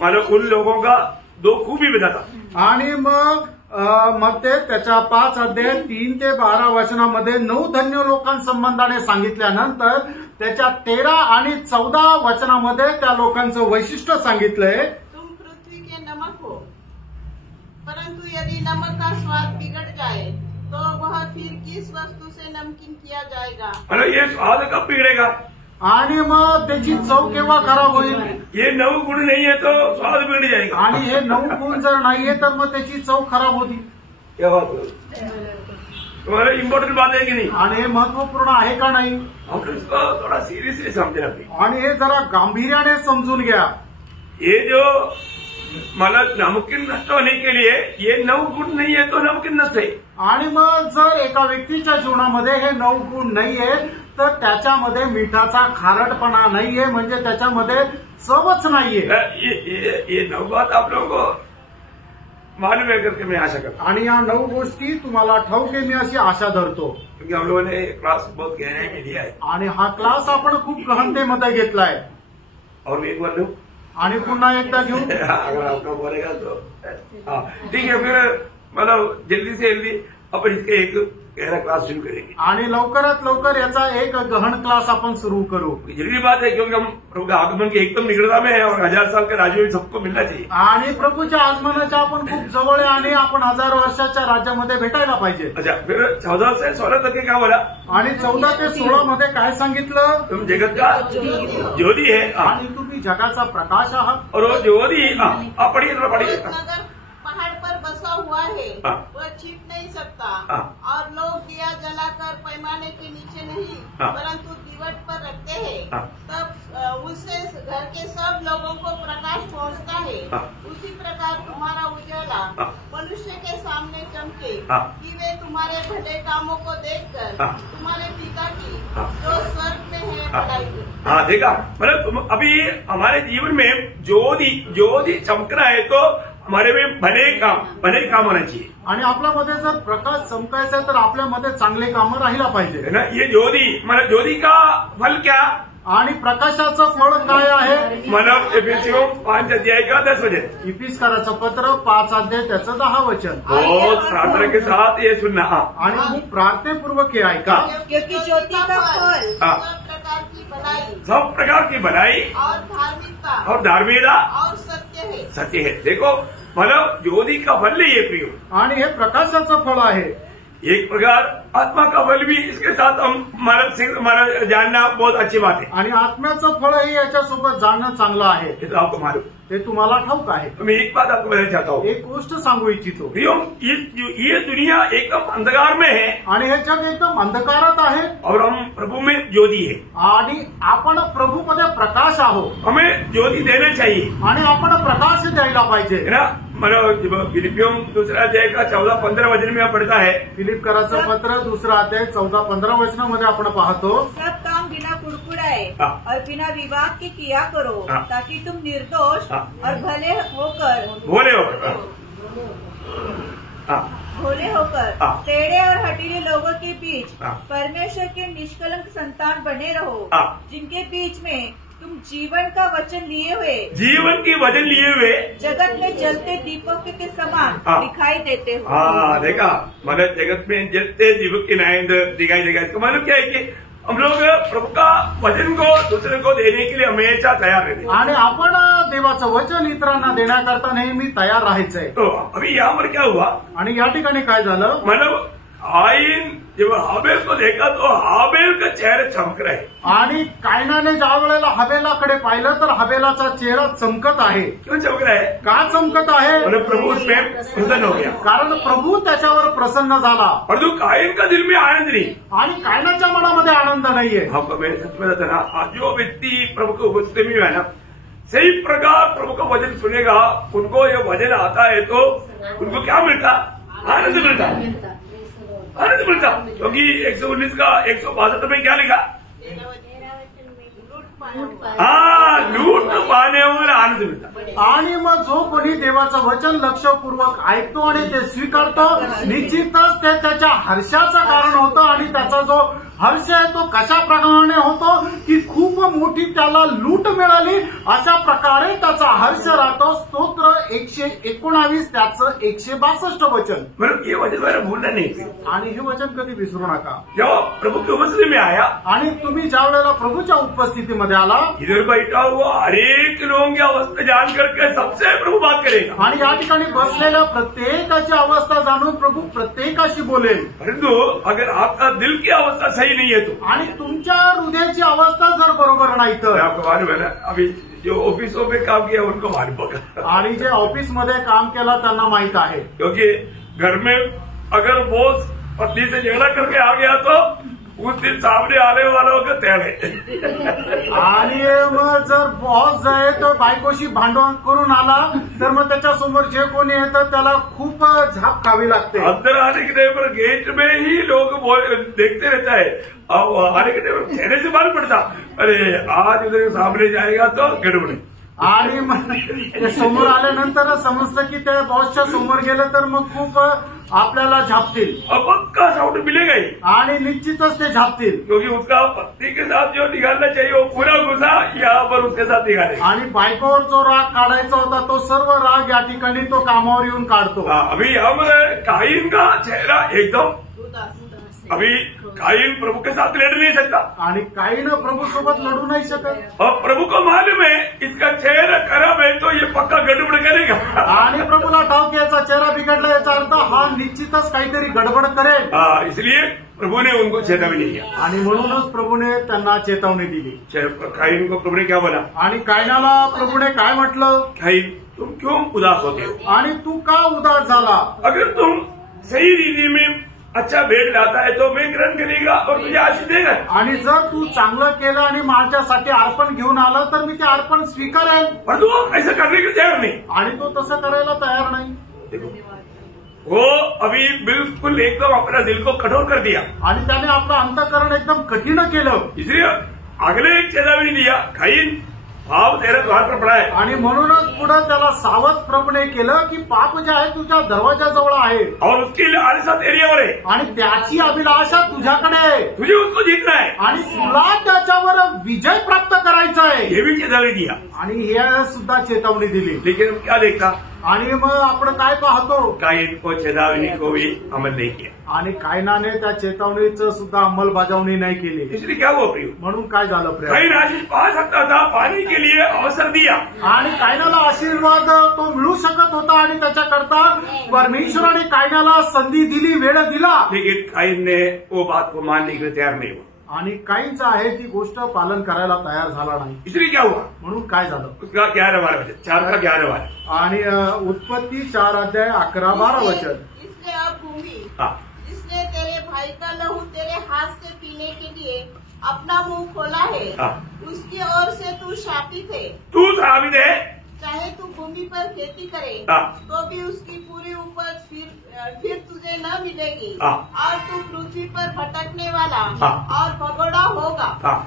मतलब उन लोगों का 2 खूबी बताता. आणि मग ते त्याच्या 5 अध्याय 3 ते 12 वचनामध्ये 9 धन्य लोकांसंबंधाने सांगितल्यानंतर त्याच्या 13 आणि 14 वचनामध्ये त्या लोकांचं वैशिष्ट्य सांगितलंय. तुम पृथ्वी के नमक हो, परंतु यदि नमक का स्वाद बिगड़ जाए तो वह फिर किस वस्तु से नमकीन किया जाएगा. अरे ये स्वाद कब बिगड़ेगा? आणि मग त्याची चव केव्हा खराब होईल. ये 9 गुण नहीं है तो स्वाद बिगड़ जाएगा. आणि हे 9 गुण जर नाहीये तर मग त्याची चव खराब होती. क्या बात तुम्हाला इम्पॉर्टंट बात है की नहीं. आणि हे महत्वपूर्ण आहे का नाही. हम इसको थोड़ा सीरियसली समझना चाहिए. आणि हे जरा गांभीर्याने समजून घ्या. ये जो मतलब नमकीन नष्ट होने के लिए ये 9 गुण नहीं है तो नमकीन नष्ट है. आणि मग जर एका व्यक्तीच्या जीवनामध्ये हे 9 गुण नाहीये तर त्याच्यामध्ये मिठाचा खारटपणा नाहीये, म्हणजे त्याच्यामध्ये चवच नाहीये. ये 9 बात आप लोगों को मालूम है करके मैं आशा करता हूं. आणि या 9 गोष्टी तुम्हाला ठाऊक आहे मी अशी आशा धरतो. क्योंकि हम लोगों ने क्लास बहुत गहराई में लिया है. आणि हा क्लास आपण खूप गहनतेमध्ये घेतलाय. और एक बार लू आणि पुन्हा एकदा घेऊ. अगर आपका बोलेगा तो ठीक है. फिर मतलब जल्दी से जल्दी अपन इसके एक गहरा क्लास शुरू करेंगे. आणि लवकरात लवकर याचा एक गहन क्लास आपण सुरू करू. जरूरी बात है क्योंकि हम प्रभु का आगमन के एकदम निकटता में है और 1000 साल के राज्य में सबको मिलना चाहिए. आणि प्रभूच्या आगमनाच्या आपण खूप जवळ आहे आणि आपण 1000 वर्षाच्या राज्यामध्ये भेटायला पाहिजे. अच्छा, फिर 14 से 16 तक क्या बोला. आणि 14 ते 16 मध्ये काय सांगितलं. तुम जगत का ज्योति है आणि तुम्ही जगाचा प्रकाश आहात. और वो ज्योति पढ़िए पहाड़ पर बसा हुआ है, वह छिप नहीं सकता, और लोग दिया जलाकर पैमाने के नीचे नहीं परंतु दीवट पर रखते हैं, तब उससे घर के सब लोगों को प्रकाश पहुंचता है. उसी प्रकार तुम्हारा उजाला मनुष्य के सामने चमके कि वे तुम्हारे भले कामों को देखकर तुम्हारे पिता की जो स्वर्ग में है बड़ाई करें. हाँ, देखा. मतलब अभी हमारे जीवन में ज्योति चमकना है तो हमारे में भले काम होना चाहिए. आणि आपल्यामध्ये जर प्रकाश चमकायचा तर आपल्यामध्ये चांगले कामं राहिला पाहिजे है ना. ये ज्योति मतलब ज्योति का फल क्या. आणि प्रकाशाचं फळ काय आहे. मतलब एफिसियों 5 अध्याय का 10 वचन. इफिसकाराचं पत्र 5 अध्याय त्याचं 10 वचन. बहुत प्रार्थना के साथ ये सुनना. आणि खूप प्रार्थनेपूर्वक हे ऐका. क्योंकि ज्योति का फल सब प्रकार की भलाई और धार्मिकता और सत्य है. सत्य है. देखो मतलब ज्योति का फल नहीं है प्रियो, आणि हे प्रकाशाचं फळ आहे। एक प्रकार आत्मा का फल भी इसके साथ हमारा जानना बहुत अच्छी बात है। आणि आत्म्याचं फळही याच्यासोबत जाणणं चांगलं आहे। ये तो आपको मालूम, ते तुम्हाला ठाऊक आहे। तो मैं एक बात आपको बताना चाहता हूँ, एक गोष्ट सांगू इच्छितो। प्रियो, ये दुनिया एकदम अंधकार में है आणि हे जग एकदम अंधकारात आहे और हम प्रभु में ज्योति है, आणि आपण प्रभूमध्ये प्रकाश आहोत। हमें ज्योति देना चाहिए आणि आपण प्रकाश द्यायला पाहिजे, है ना। मतलब फिलिपियों दूसरा अध्याय का 14-15 वचन में पढ़ता है, फिलिपकराचं पत्र दुसरा अध्याय 14-15 वचनामध्ये आपण पाहतो, सब काम बिना कुड़कुड़ाए हाँ। और बिना विवाद के किया करो, हाँ। ताकि तुम निर्दोष हाँ। और भले होकर भोले होकर हाँ। टेढ़े और हठीले लोगों के बीच हाँ। परमेश्वर के निष्कलंक संतान बने रहो, हाँ। जिनके बीच में तुम जीवन का वचन लिए हुए, जीवन की वचन लिए हुए जगत में जलते दीपक के समान हाँ। दिखाई देते हो। हाँ, देखा, मतलब जगत में जलते दीपक की नाय दिखाई देगा। इसका मतलब क्या है कि हम लोग प्रभु का वचन को दूसरे को देने के लिए हमेशा तैयार रहते हैं, आणि आपण देवाचं वचन इतरांना देण्याकरता नेहमी तयार राहायचंय। तो अभी यहाँ पर क्या हुआ, आणि या ठिकाणी काय झालं, मतलब आईन जब हाबेल को देखा तो हाबेल का चेहरा चमक रहा है, आणि कायनाने ज्या वेळेला हबेलाकडे पाहिलं तर हबेलाचा चेहरा चमकत आहे। क्यों चमक रहा है, का चमकत आहे, मतलब प्रभु उसमें प्रसन्न हो गया, कारण प्रभू त्याच्यावर प्रसन्न झाला। और जो कायन का दिल में आनंद नहीं, आणि कायनाच्या मनामध्ये आनंद नाहीये। आपको मैं सच में बताना, आज जो व्यक्ति प्रभु को उपस्थिति में है ना, सही प्रकार प्रभु का वचन सुनेगा, उनको ये वचन आता है तो उनको क्या मिलता, आनंद मिलता, आनंद मिलता। क्योंकि 119 का 162 में क्या लिखा, हाँ, लूट पाने वाला आनंद मिळतात। आणि मग जो कोणी देवाचं वचन लक्षपूर्वक ऐकतो आणि ते स्वीकारतो, निश्चितच ते त्याच्या हर्षाचं कारण होतं। आणि त्याचा जो हर्ष आहे तो कशा प्रकारे होतो की खूप मोठी त्याला लूट मिळाली, अशा प्रकारे त्याचा हर्ष राहतो। स्तोत्र 119 त्याचं 162 वचन। मतलब ये वचन मेरा भूलना नहीं, आणि हे वचन कधी विसरू नका। जब प्रभु की उपस्थिति में आया, आणि तुम्ही ज्या वेळेला प्रभूच्या उपस्थितीमध्ये आला, इधर बैठा हुआ हर एक लोगों की अवस्था जान करके सबसे प्रभु बात करेगा, आणि या ठिकाणी बसलेल्या प्रत्येकाची अवस्था जाणून प्रभू प्रत्येकाशी बोलेल। परंतु अगर आपका दिल की अवस्था सही नहीं है तो, आणि तुमच्या हृदयाची अवस्था जर बरोबर नाही तर, आपको मालूम है ना, अभी जो ऑफिसों में काम किया उनको मालूम होगा, आणि जे ऑफिसमध्ये काम केलं त्यांना माहित आहे। क्योंकि घर में अगर बॉस पत्नी से झगड़ा करके आ गया तो उस दिन सामने आने वालों का तैयार है। आणि मग जर बॉस आहे तो बायकोशी भांडण करून आला तर मग त्याच्या समोर जे कोणी येतं त्याला खूप झाप खावी लागते। अंदर आने के टाइम पर गेट में ही लोग देखते रहता है, अब आने के टाइम पर चेहरे से मालूम पड़ता, अरे आज उधर सामने जाएगा तो गड़बड़ है। आणि मग ते समोर आल्यानंतर समजतं की त्या बॉसच्या समोर गेलं तर मग खूप आपल्याला झापतील, अब पक्का साउंड मिलेगा ही, आणि निश्चितच ते झापतील। क्योंकि उसका पत्नी के साथ जो निकालना चाहिए वो पूरा गुस्सा यहाँ पर उसके साथ निकालेगा। आणि बायकोवर जो राग काढायचा होता तो सर्व राग या ठिकाणी तो कामावर येऊन काढतो। अभी हम कायन का चेहरा एकदम, अभी कायन प्रभु के साथ लड़ नहीं सकता, आणि काहीनं प्रभू सोबत लढू नाही शकत। और प्रभु को मालूम है इसका चेहरा खराब है तो ये पक्का गड़बड़ करेगा, आणि प्रभूला ठाऊक याचा चेहरा बिघडला, याचा अर्थ हा निश्चितच काहीतरी गडबड करेल। इसलिए प्रभु ने उनको चेतावनी दिया, आणि म्हणूनच प्रभूने त्यांना चेतावणी दिली। कायन को प्रभु ने क्या बोला, आणि कायनाला प्रभूने काय म्हटलं, कायन तुम क्यों उदास होते हो, आणि तू का उदास झाला, अगर तुम सही रीति में अच्छा भेट लाता है तो मैं ग्रहण करेगा और तुझे आशीष देगा, आणि जर तू चांगलं केलं आणि माझ्यासाठी अर्पण घेऊन आला तर मी ते अर्पण स्वीकारेन, पर तू ऐसा करने के तैयार नहीं, आणि तो तसं करायला तयार नाही। वो अभी बिल्कुल एकदम अपना दिल को कठोर कर दिया, आणि त्याने आपलं अंतःकरण एकदम कठीण केलं। इसलिए अगले एक चेतावनी दिया, कायन पाप तेरे द्वार पर पड़ा है, आणि म्हणूनच पुढे त्याला सावध प्रभूने केलं की पाप जे आहे तुझ्या दरवाजाजवळ आहे, और उसकी लालसा तेरीवर है, आणि त्याची अभिलाषा तुझ्याकडे आहे, तुझे उसको जीतना है, आणि तुला त्याच्यावर विजय प्राप्त करायचा आहे, ये भी चेतावनी दिया, आणि हे सुद्धा चेतावणी दिली। लेकिन क्या देखा, आणि मग आपण काय पाहतो, कायन को चेतावनी को भी अमल नहीं किया आणि कायनाने त्या चेतावणीचं सुद्धा अंमलबजावणी नाही केली. इसलिए क्या हुआ प्रियो, म्हणून काय झालं प्रिय, कायन आशीष पा सकता था, पाने के लिए अवसर दिया आणि कायनाला आशीर्वाद तो मिळू शकत होता आणि त्याच्याकरता परमेश्वराने कायनाला संधी दिली, वेळ दिला. लेकिन कायन ने वो बात को मानने के लिए तैयार नहीं हुआ आणि काहींचं आहे ती गोष्ट पालन करायला तयार झाला नाही. इसलिए क्या हुआ, म्हणून काय झालं, उसका 11वां वचन 4 का 11वां आणि उत्पत्ती 4 अध्याय 11-12 वचन. इसलिए अब भूमि हाँ जिसने तेरे भाई का लहू तेरे हाथ से पीने के लिए अपना मुंह खोला है, हाँ। उसकी ओर से तू शापित है. तू श्रापित है, चाहे तू भूमि पर खेती करे हाँ। तो भी उसकी पूरी उपज फिर तुझे न मिलेगी, हाँ। और तू पृथ्वी पर भटकने वाला हाँ। और भगोड़ा होगा. हाँ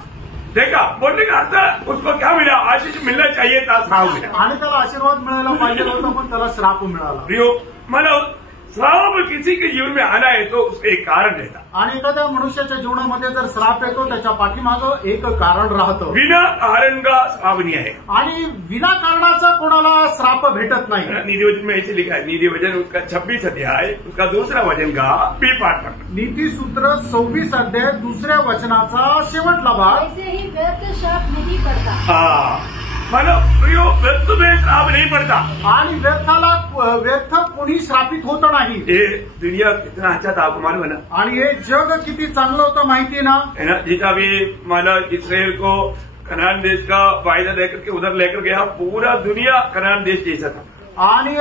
देखा, बोलने का अर्थ उसको क्या मिला, आशीष मिलना चाहिए था, श्राप मिला. आणि त्याला आशीर्वाद मिळायला पाहिजे होता, पण त्याला श्राप मिळाला. प्रियो, मतलब श्राप किसी के जीवन में आना है तो उसका एक कारण रहता. आणि एखाद्या मनुष्याच्या जीवनामध्ये जर श्राप येतो त्याच्या पाठीमागं एक कारण राहतं. बिना कारण का श्राप नहीं है. आणि विनाकारणाचा कोणाला श्राप भेटत नाही. नीति वचन में ऐसे लिखा है, नीति वचन उसका 26 अध्याय उसका 2रा वचन का बी पाठ पढ़ना. नीतिसूत्र 26 अध्याय 2ऱ्या वचनाचा शेवटला भाग. ऐसे ही व्यर्थ शाप नहीं पड़ता. हाँ मतलब प्रियो, व्यर्थ में श्राप नहीं पड़ता. आणि व्यर्थ कोणी श्रापित होत नाही. ये दुनिया कितना अच्छा था आपको मालूम है ना. आणि हे जग किती चांगलं होतं माहिती ना. है ना, जितना भी मतलब इसराइल को कनान देश का वायदा लेकर के उधर लेकर गया, पूरा दुनिया कनान देश जैसा था. आणि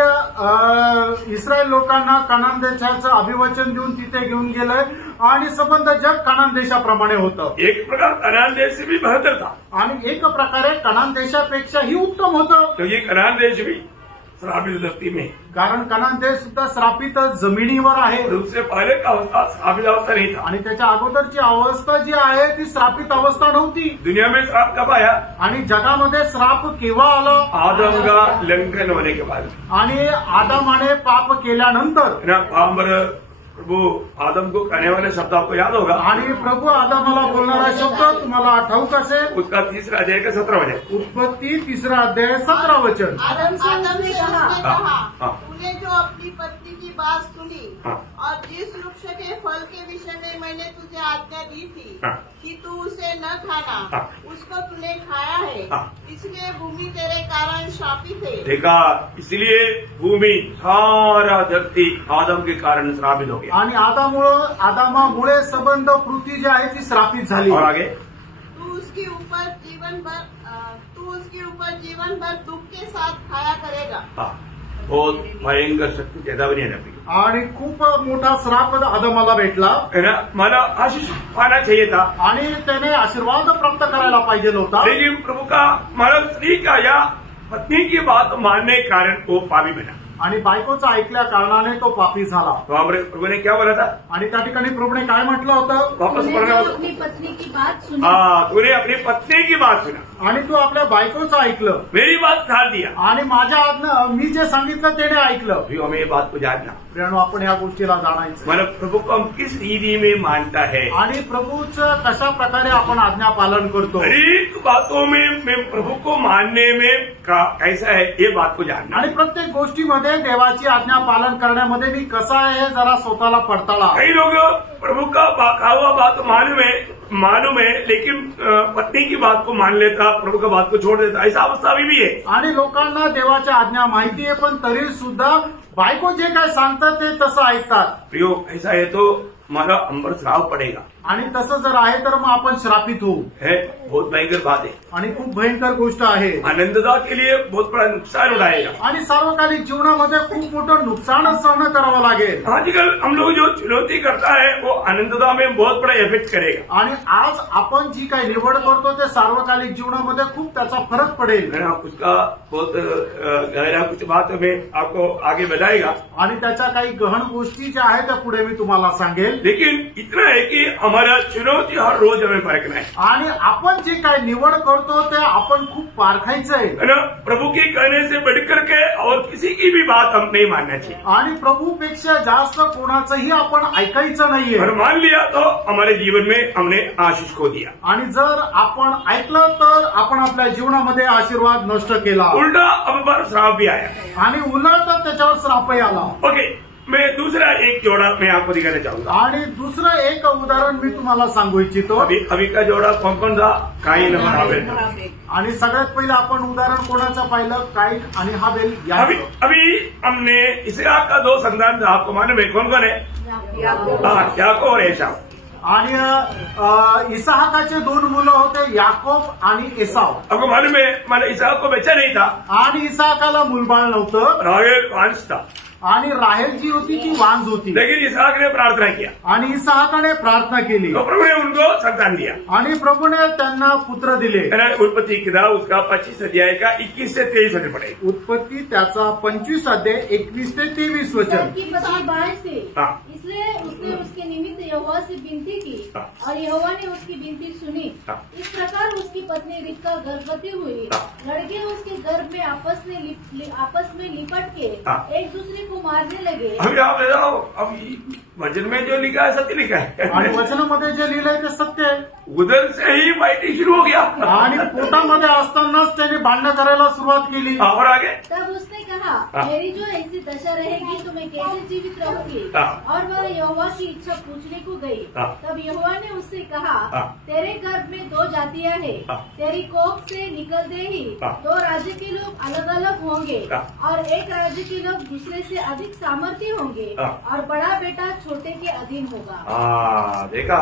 इस्रायल लोकांना कनान देशाचं अभिवचन देऊन तिथे घेऊन गेलंय आणि संबंध जग कनान देशाप्रमाणे होतं. एक प्रकार कनान देश से भी बेहतर था. आणि एक प्रकारे कनान देशापेक्षाही उत्तम होतं. तो ये कनान देश भी श्रापित धरती में, कारण कनान देश सुद्धा श्रापित जमिनीवर आहे. और उससे पहले का अवस्था श्रापित अवस्था नहीं था. आणि त्याच्या अगोदरची अवस्था जी आहे ती श्रापित अवस्था नव्हती. दुनिया में श्राप कब आया, आणि जगामध्ये श्राप केव्हा आला, आदम का लंघन होने के बाद. आणि आदामाने पाप केल्यानंतर. है ना, पामर प्रभु आदम को कहने वाले शब्द आपको याद होगा. आणि प्रभू आदामाला बोलणारा शब्द तुम्हाला ठाऊक असेल. उसका 3रा अध्याय का 17 वचन. उत्पत्ती 3रा अध्याय 17 वचन. आदम से उसने कहा, हाँ। तूने जो अपनी पत्नी की बात सुनी, हाँ। और जिस वृक्ष के फल के विषय में मैंने तुझे आज्ञा दी थी, हाँ। कि तू उसे न खाना, हाँ। उसको तूने खाया है, हाँ। इसलिए भूमि तेरे कारण शापित है. देखा, इसलिए भूमि सारा धरती आदम के कारण श्रापित हो गया. आणि आदामामुळे संबंध पृथ्वी जी आहे ती श्रापित झाली. और आगे तू उसके ऊपर जीवन भर दुख के साथ खाया करेगा. हाँ, बहुत भयंकर शक्ति चेतावनी है ना. आणि खूप मोठा श्राप आदामाला भेटला. है ना, मला आशीष पाना चाहिए था. आणि त्याने आशीर्वाद प्राप्त करायला पाहिजे होता. लेकिन प्रभु का मतलब स्त्री का या पत्नी की बात मानने के कारण वो पापी बना. आणि बायकोचं ऐकल्या कारणाने तो पापी झाला. तो हमारे प्रभु ने क्या बोला था, आणि त्या ठिकाणी प्रभूने काय म्हटलं होतं, वापस तूने पढ़ने जो वाला. अपनी पत्नी की बात सुनी, हाँ, तूने अपनी पत्नी की बात सुना, आणि तू आपल्या बायकोचं ऐकलं, मेरी बात ठाल दिया. आणि माझ्या आज्ञा मी जे सांगितलं त्याने ऐकलं. अभी हमें ये बात को जानना, प्रियानो, आपण या गोष्टीला जाणायचं. मतलब प्रभु को हम किस रीति में मानता है, आणि प्रभूचं कशा प्रकारे आपण आज्ञा पालन करतो. हरेक बातों में प्रभु को मानने में कैसा है, ये बात को जानना. आणि प्रत्येक गोष्टीमध्ये देवाची आज्ञा पालन करण्यामध्ये मी कसा आहे हे जरा स्वतःला पडताळा. कई लोग प्रभु का कहा हुआ बात मालूम है लेकिन पत्नी की बात को मान लेता, प्रभु का बात को छोड़ देता. ऐसा अवस्था अभी भी है. आणि लोकांना देवाच्या आज्ञा माहिती आहे, पण तरी सुद्धा बायको जे काय सांगतात ते तसं ऐकतात. प्रियो, ऐसा है तो हमारा अंबर श्राप पड़ेगा. आणि तसं जर आहे तर मग आपण श्रापित होऊ. है, बहुत भयंकर बात है. आणि खूप भयंकर गोष्ट आहे. आनंदता के लिए बहुत बड़ा नुकसान उठाएगा. आणि सार्वकालिक जीवनामध्ये खूप मोठं नुकसान सहन करावं लागेल. आजकल हम लोग जो चुनौती करता है वो आनंदता में बहुत बड़ा इफेक्ट करेगा. आणि आज आपण जी काही निवड करतो ते सार्वकालिक जीवनामध्ये खूप त्याचा फरक पडेल. उसका बहुत गहरा कुछ बात में आपको आगे बताएगा. आणि त्याच्या काही गहन गोष्टी ज्या आहेत त्या पुढे मी तुम्हाला सांगेल. लेकिन इतना है कि हमारा चुनौती हर रोज हमें परखना है आणि आपण जे काय निवड करतो ते आपण खूप पारखायचं आहे ना। प्रभु के कहने से बढ़कर के और किसी की भी बात हम नहीं मानना चाहिए आणि प्रभूपेक्षा जास्त कोणाचंही आपण ऐकायचं नाहीये। और मान लिया तो हमारे जीवन में हमने आशीष खो दिया आणि जर आपण ऐकलं तर आपण आपल्या जीवनामध्ये आशीर्वाद नष्ट केला उल्टा अब पर श्राप भी आया आणि उलट त्याच्यावर श्रापही आला। ओके, मैं दूसरा एक जोड़ा मैं आपको दिखाना चाहूंगा। आणि दुसरं एक उदाहरण मी तुम्हाला सांगू इच्छितो। अभी का जोड़ा कौन कौन था? काईन और हाबेल। आणि सगळ्यात पहिलं आपण उदाहरण कोणाचं पाहिलं? काईन आणि हाबेल अभी हमने इसहाक का 2 संतान था, आपको मालूम है कौन कौन है? याकूब और एसाव। आणि इसहाकाचे 2 मुलं होते, याकोब आणि एसाव। आपको मालूम है मला इसहाक को बच्चा नहीं था आणि इसहाकाला मुलबाळ नव्हतं, राहेल वांस था आणि राहेल जी होती ती वांज होती। लेकिन इसहाक ने प्रार्थना किया आणि इसहाकाने प्रार्थना केली तो प्रभु ने उनको संतान दिया आणि प्रभूने त्यांना पुत्र दिले। उत्पत्ति किताब उसका 25 अध्याय का 21 से 23 वचन पढ़े। उत्पत्ति त्याचा 25 अध्याय 21 ते 23 वचन। की पत्नी बाँझ थी, हाँ। इसलिए उसने उसके निमित्त यहोवा से विनती की और यहोवा ने उसकी विनती सुनी। इस प्रकार उसकी पत्नी रिबका गर्भवती हुई। लड़के उसके गर्भ में आपस में लिपट के एक दूसरे को मारने लगे। अभी आप अब वचन में जो लिखा है सत्य लिखा है आणि वचनामध्ये जे लिहिलंय ते सत्य आहे। उधर से ही फाइटिंग शुरू हो गया आणि पोटामध्ये असतानाच त्याने भांडण करायला सुरुवात केली। और आगे तब उसने कहा, मेरी जो ऐसी दशा रहेगी तो मैं कैसे जीवित रहूंगी? और वह यहोवा की इच्छा पूछने को गई। तब यहोवा ने उससे कहा, तेरे गर्भ में 2 जातियां हैं, तेरी कोख से निकलते ही 2 राज्य के लोग अलग अलग होंगे और एक राज्य के लोग दूसरे से अधिक सामर्थ्य होंगे और बड़ा बेटा छोटे के अधीन होगा। देखा,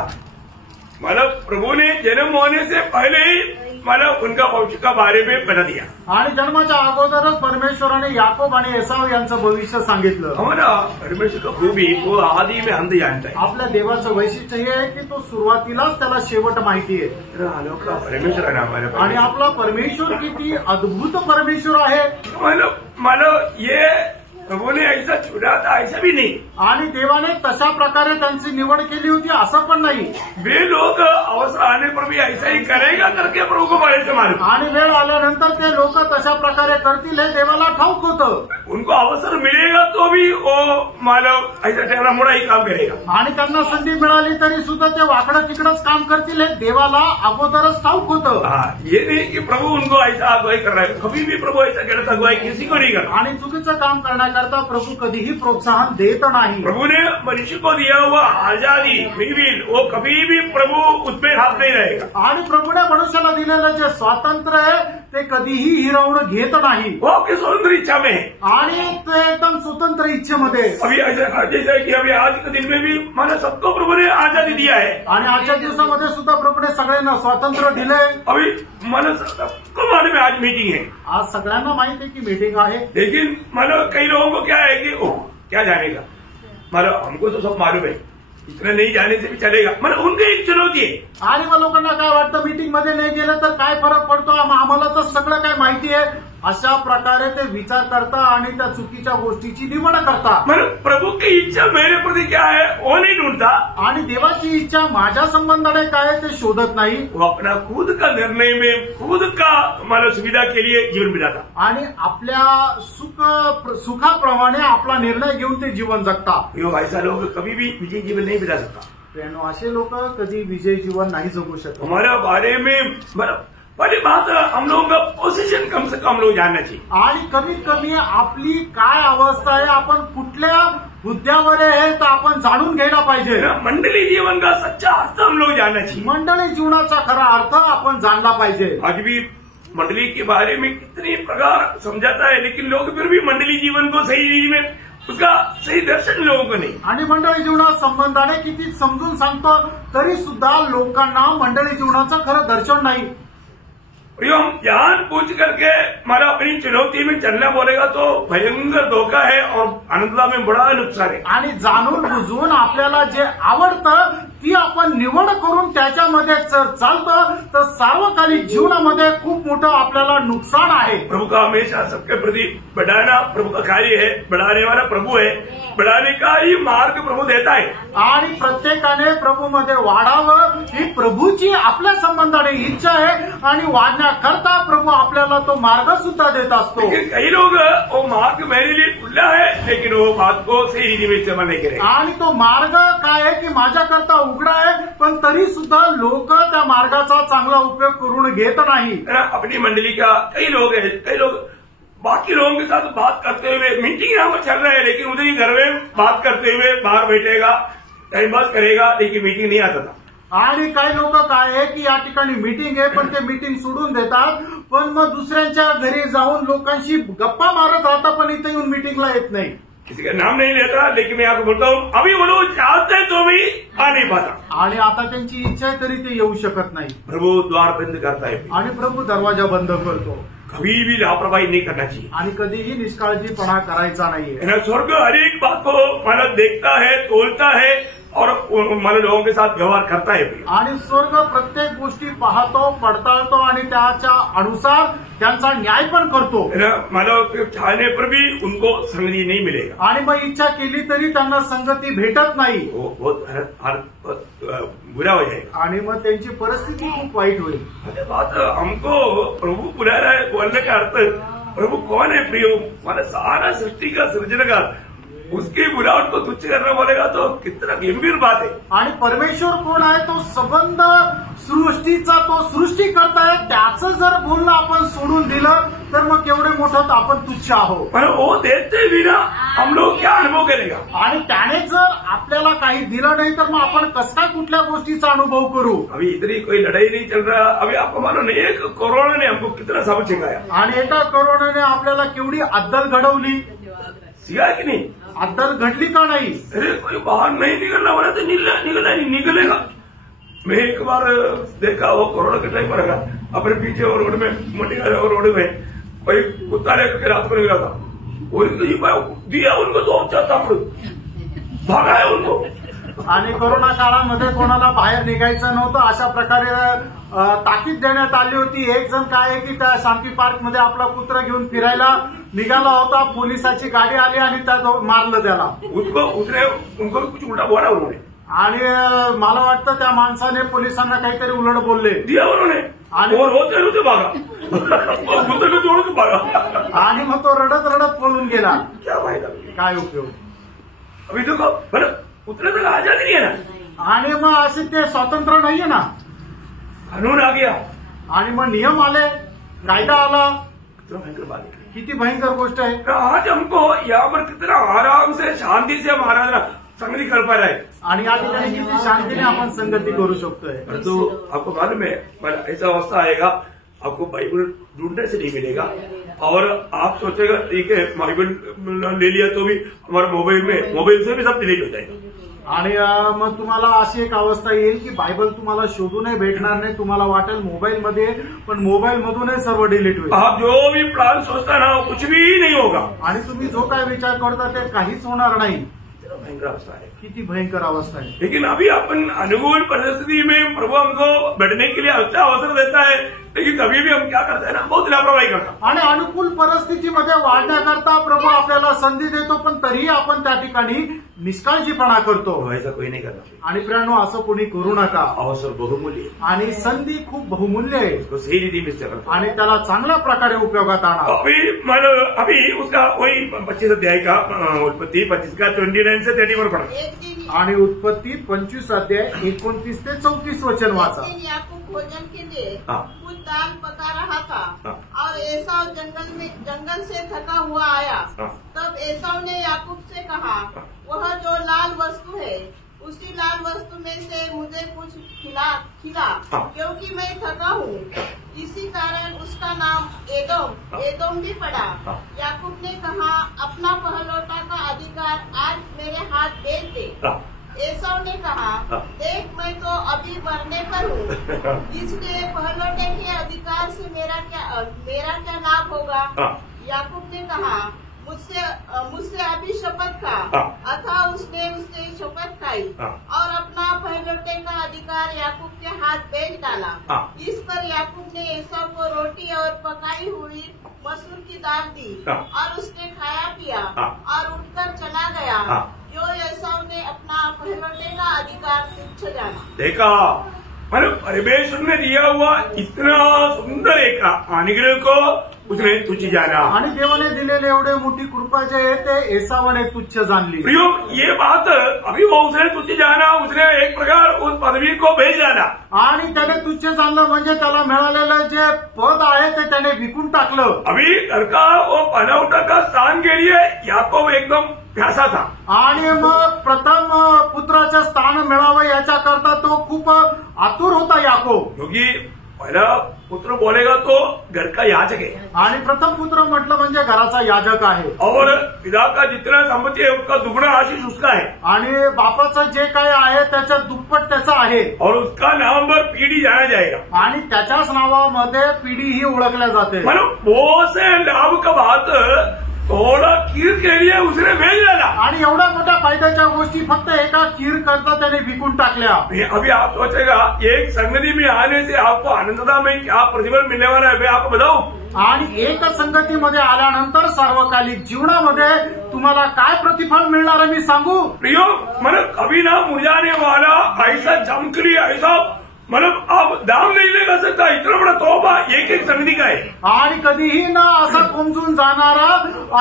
मतलब प्रभु ने जन्म होने से पहले ही मतलब उनका भविष्य का बारे में बता दिया। आणि जन्माच्या अगोदरच परमेश्वराने याकोब आणि एसाव यांचं भविष्य सांगितलं। हमारा परमेश्वर का खूबी वो आदि में अंत जानता है। आपल्या देवाचं वैशिष्ट्य हे आहे की तो सुरुवातीलाच त्याला शेवट माहिती आहे। अनोखा परमेश्वर आहे हमारा। आणि आपला परमेश्वर किती अद्भुत परमेश्वर आहे। मतलब ये प्रभु ने ऐसा चुना था ऐसा भी नहीं, आणि देवाने तशा प्रकारे त्यांची निवड केली होती असं पण नाही। वे लोग अवसर आने पर भी ऐसा ही करेगा करके प्रभु को बड़े से मालूम। आणि वेळ आल्यानंतर ते लोक तशा प्रकारे करतील हे देवाला ठाऊक होतं। उनको अवसर मिलेगा तो भी वो मतलब ऐसा टेढ़ा मोड़ा ही काम करेगा। आणि त्यांना संधी मिळाली तरी सुद्धा ते वाकडं तिकडंच काम करतील हे देवाला अगोदरच ठाऊक होतं। ये नहीं कि प्रभु उनको ऐसा अगुवाई कर रहा है, कभी भी प्रभु ऐसा गलत अगुवाई किसी को नहीं करता। आणि चुकीचं काम करण्याकरता प्रभू कधीही प्रोत्साहन देत नाही। प्रभु ने मनुष्य को दिया हुआ आजादी फ्रीविल वो कभी भी प्रभु उसमें हाथ नहीं रहेगा। आणि प्रभूने मनुष्याला दिलेलं जे स्वातंत्र्य आहे ते कधीही हिरावून घेत नाही। वो आपकी स्वतंत्र इच्छा में है आणि ते एकदम स्वतंत्र इच्छेमध्ये। अभी ऐसा जैसा कि अभी आज के दिन में भी मानो सबको प्रभु ने आजादी दिया है। आणि आजच्या दिवसामध्ये सुद्धा प्रभूने सगळ्यांना स्वातंत्र्य दिलंय। अभी मानो सबको मालूम में आज मीटिंग है, आज सगळ्यांना माहिती आहे की मीटिंग आहे। लेकिन मानो कई लोगों को क्या है कि क्या जानेगा, मानो हमको तो सब मालूम है, इतना नहीं जाने से भी चलेगा, मतलब उनकी एक चुनौती आहे। आणि मग लोकांना काय वाटतं मीटिंग मध्ये नाही गेलं तर काय फरक पडतो, आम्हाला तर सगळं काय माहिती आहे, अशा प्रकारे ते विचार करता आणि त्या चुकीच्या गोष्टीची निवड करता। मतलब प्रभु की इच्छा मेरे प्रति क्या है वो नहीं ढूंढता, आणि देवाची इच्छा माझ्या संबंधाने काय आहे ते शोधत नाही। वो अपना खुद का निर्णय में खुद का मतलब सुविधा के लिए जीवन बिताता, आणि आपल्या सुखाप्रमाणे आपला निर्णय घेऊन ते जीवन जगता। ऐसा लोग कभी भी विजय जीवन नहीं बिता सकता। असे लोक कधी विजय जीवन नाही जगू शकत। हमारा बारे में बड़ी बात हम लोगों का पोजिशन कम से कम हम लोग जानना चाहिए, आणि कमीत कमी आपली काय अवस्था आहे, आपण कुठल्या हुद्द्यावर आहे तर आपण जाणून घ्यायला पाहिजे। मंडली जीवन का सच्चा अर्थ हम लोग जानना चाहिए। मंडली जीवनाचा खरा अर्थ आपण जाणला पाहिजे। आज भी मंडली के बारे में कितने प्रकार समझाता है, लेकिन लोग फिर भी मंडली जीवन को सही में उसका सही दर्शन लोगों को नहीं। आणि मंडळी जीवना संबंधाने किती समजून सांगतो तरी सुद्धा लोकांना मंडळी जीवनाचं खरं दर्शन नाही। हम जान पूछ करके हमारा अपनी चुनौती में चलना बोलेगा तो भयंकर धोखा है और अनंतता में बड़ा नुकसान है। आणि जाणून बुजून आपल्याला जे आवडतं ती आपण निवड करून त्याच्यामध्ये जर चालतो तर सार्वकालिक जीवनामध्ये खूप मोठं आपल्याला नुकसान आहे. प्रभु का हमेशा सबके प्रति बढ़ाना प्रभु का कार्य है, बढ़ाने वाला प्रभु है, बढ़ाने का ही मार्ग प्रभु देता है. आणि प्रत्येकाने प्रभूमध्ये वाढावं ही प्रभूची आपल्या संबंधाने इच्छा आहे आणि वाढण्याकरता प्रभू आपल्याला तो मार्ग सुद्धा देत असतो. कई लोग वो मार्ग मेरे लिए खुला है लेकिन वो बात को सही रीति में इस्तेमाल नहीं करेंगे. आणि तो मार्ग काय आहे की माझ्याकरता उघडा आहे पण तरी सुद्धा लोक त्या मार्गाचा चांगला उपयोग करून घेत नाही. अपनी मंडली का कई लोग बाकी लोगों के साथ बात करते हुए मीटिंग यहाँ पर चल रहा है लेकिन उधर ही घर में बात करते हुए बाहर बैठेगा, टाइम पास करेगा लेकिन मीटिंग नहीं आता था. आणि काही लोक काय आहे की या ठिकाणी मीटिंग आहे पण ते मीटिंग सोडून देतात पण मग दुसऱ्यांच्या घरी जाऊन लोकांशी गप्पा मारत राहतात पण इथे येऊन मीटिंगला येत नाही. किसी का नाम नहीं लेता लेकिन मैं आपको बोलता हूँ अभी वो लोग चाहते तो भी आ नहीं पाता. आणि आता त्यांची इच्छा आहे तरी ते येऊ शकत नाही. प्रभु द्वार बंद करता है आणि प्रभू दरवाजा बंद करतो. कभी भी लापरवाही नहीं करना चाहिए आणि कधीही निष्काळजीपणा करायचा नाहीये. स्वर्ग हर एक बात को मतलब देखता है, तोलता है और मतलब लोगों के साथ व्यवहार करता है. आणि स्वर्ग प्रत्येक गोष्टी पाहतो, पडताळतो आणि त्याच्या अनुसार त्यांचा न्याय पण करतो. मतलब चाहने पर भी उनको संगति नहीं मिलेगा. आणि मग इच्छा केली तरी त्यांना संगती भेटत नाही. बहुत बुरा हो जाएगा आणि मग त्यांची परिस्थिती खूप वाईट होईल. बात हमको प्रभु बुला रहा है बोलने का अर्थ प्रभु कौन है प्रियो, मतलब सारा सृष्टि का सृजनकार उसकी बुलावट को तुच्छ करना बोलेगा तो कितना गंभीर बात है. आणि परमेश्वर कोण आहे तो संबंध सृष्टीचा तो सृष्टी करताय त्याचं जर बोलणं आपण सोडून दिलं तर मग केवढे मोठं आपण तुच्छ आहोत. पण वो देते बिना हम लोग क्या अनुभव करेगा. आणि त्याने जर आपल्याला काही दिलं नाही तर मग आपण कसं काय कुठल्या गोष्टीचा अनुभव करू. अभी इतनी कोई लड़ाई नहीं चल रहा. अभी आपको मालूम नहीं एक कोरोना ने हमको कितना सबक सिखाया. आणि एका कोरोनाने आपल्याला केवढी अद्दल घडवली. सिखाया की नहीं. अद्दल घडली का नहीं. अरे कोई बाहर नहीं निकलना वाला तो निकलेगा. मैं एक बार देखा वो कोरोना के टाइम पर अपने पीछे वो रोड में मंडी रोड में कोई कुत्ता लेकर रात को निकला था. दिया उनको 2-4 थापड़ भागा है उनको. आणि कोरोना काळामध्ये कोणाला बाहेर निघायचं नव्हतं अशा प्रकारे ताकीद देण्यात आली होती. एक जण काय आहे की त्या शांती पार्कमध्ये आपला कुत्रा घेऊन फिरायला निघाला होता. पोलिसाची गाडी आली आणि त्यात मारलं त्याला. उनको कुछ उलटा बोला उन्होंने. आणि मला वाटतं त्या माणसाने पोलिसांना काहीतरी उलट बोलले. दिया उन्होंने आणि होते भागा आणि मग तो रडत रडत पळून गेला. क्या फायदा, काय उपयोग. अभी देखो बरं उतने तक आजादी नहीं है ना. आणि मग असे ते स्वातंत्र्य नाहीये ना. कानून आ गया आणि मग नियम आले, कायदा आला. भयंकर बात है. किती भयंकर गोष्ट आहे. आज हमको यहाँ पर कितना आराम से शांति से हम आराधना संगति कर पा रहा है. आणि या ठिकाणी किती शांतीने आपण संगती करू शकतोय. तो आपको मालूम है ऐसा अवस्था आएगा आपको बाइबल ढूंढने से नहीं मिलेगा और आप सोचेगा ठीक है बाइबल ले लिया तो भी हमारे मोबाइल से भी सब डिलीट हो जाएगा. आणि मग तुम्हाला अशी एक अवस्था येईल की बायबल तुम्हाला शोधूनही भेटणार नाही. तुम्हाला वाटेल मोबाईलमध्ये पण मोबाईल मधूनही सर्व डिलीट होईल. आप जो भी प्लान सोचता ना कुछ भी नहीं होगा. आणि तुम्ही जो काय विचार करता ते काहीच होणार नाही. भयंकर अवस्था है. किती भयंकर अवस्था है. लेकिन अभी अपन अनुकूल परिस्थिति में प्रभु हमको बैठने के लिए अच्छा अवसर देता है लेकिन कभी भी हम क्या करते हैं ना बहुत लापरवाही करता. आणि अनुकूल परिस्थितीमध्ये वाढण्याकरता प्रभू आपल्याला संधी देतो पण तरीही आपण त्या ठिकाणी निष्काळजीपणा करतो. ऐसा कोई नहीं करना. आणि प्रियानो असं कोणी करू नका. अवसर बहुमूल्य आणि संधी खूप बहुमूल्य आहे. तो सही रीति में इस्तेमाल करो आणि त्याला चांगल्या प्रकारे उपयोगात आणा. अभी उसका वही 25 अध्याय का उत्पत्ति 25 का 29 से 31 पढ़ा. आणि उत्पत्ती 25 अध्याय 29 ते 34 वचन वाचा. याकूब भोजन के लिए हाँ. कुछ दाल पका रहा था हाँ. और एसाव जंगल से थका हुआ आया. हाँ. तब एसाव ने याकूब से कहा वह जो लाल वस्तु है उसी लाल वस्तु में से मुझे कुछ खिला हाँ. क्योंकि मैं थका हूँ. इसी कारण उसका नाम एदोम भी पड़ा. हाँ. याकूब ने कहा अपना पहलौठा का अधिकार आज मेरे हाथ भेज दे. हाँ. एसाव ने कहा देख मैं तो अभी मरने पर हूँ इसलिए पहलौठे के अधिकार से मेरा क्या लाभ होगा. याकूब ने कहा मुझसे अभी शपथ खा. अतः उसने शपथ खाई और अपना पहलौठे का अधिकार याकूब के हाथ बेच डाला। इस पर याकूब ने एसाव को रोटी और पकाई हुई मसूर की दाल दी और उसने खाया पिया और उठकर चला गया। जो एसाव ने अपना पहलौठे का अधिकार तुच्छ जाना। देखा, परमेश्वर ने दिया हुआ इतना सुंदर एक अनुग्रह को उसने तुच्छ जाना। आणि देवाने दिलेले एवढे मोठी कृपा जे आहे ते एसावाने तुच्छ जाणली। प्रियो, ये बात अभी वो उसने तुच्छ जाना, उसने एक प्रकार उस पदवी को भेज डाला। आणि त्याने तुच्छ जाणलं म्हणजे त्याला मिळालेलं जे पद आहे ते त्याने विकून टाकलं। अभी घर का वो पनौठा का स्थान के लिए याकूब एकदम प्यासा था आणि मग प्रथम पुत्राचं स्थान मिळावं याच्याकरता तो खूप आतुर होता याकूब। क्योंकि पहला पुत्र बोलेगा तो घर का याजक है आणि प्रथम पुत्र म्हटलं म्हणजे घराचा याजक आहे और पिता का जितना संपत्ति है उसका दुगना आशीष उसका है आणि बापाचं जे काय आहे त्याच्या दुप्पट त्याचा आहे और उसका नाम पर पीढ़ी जाना जाएगा आणि त्याच्याच नावामध्ये पिढी ही ओळखल्या जाते। मतलब बहुत से लाभ का बात थोड़ा खीर के लिए उसने भेज डाला आणि एवढ्या मोठ्या फायद्याच्या गोष्टी फक्त एका खीर करता त्याने विकून टाकल्या। अभी आप सोचेगा एक संगति में आने से आपको आनंदता में क्या प्रतिफल मिलने वाला है, मैं आपको बताऊं। आणि एक संगतीमध्ये आल्यानंतर सार्वकालिक जीवनामध्ये तुम्हाला काय प्रतिफल मिळणार आहे मी सांगू। प्रियो, मतलब कभी ना मुरझाने वाला ऐसा चमकली ऐसा मतलब आप दाम नहीं लगा सकता इतना बड़ा तोहफा एक एक संगति का है। आणि कधीही ना असा कोमजून जाणारा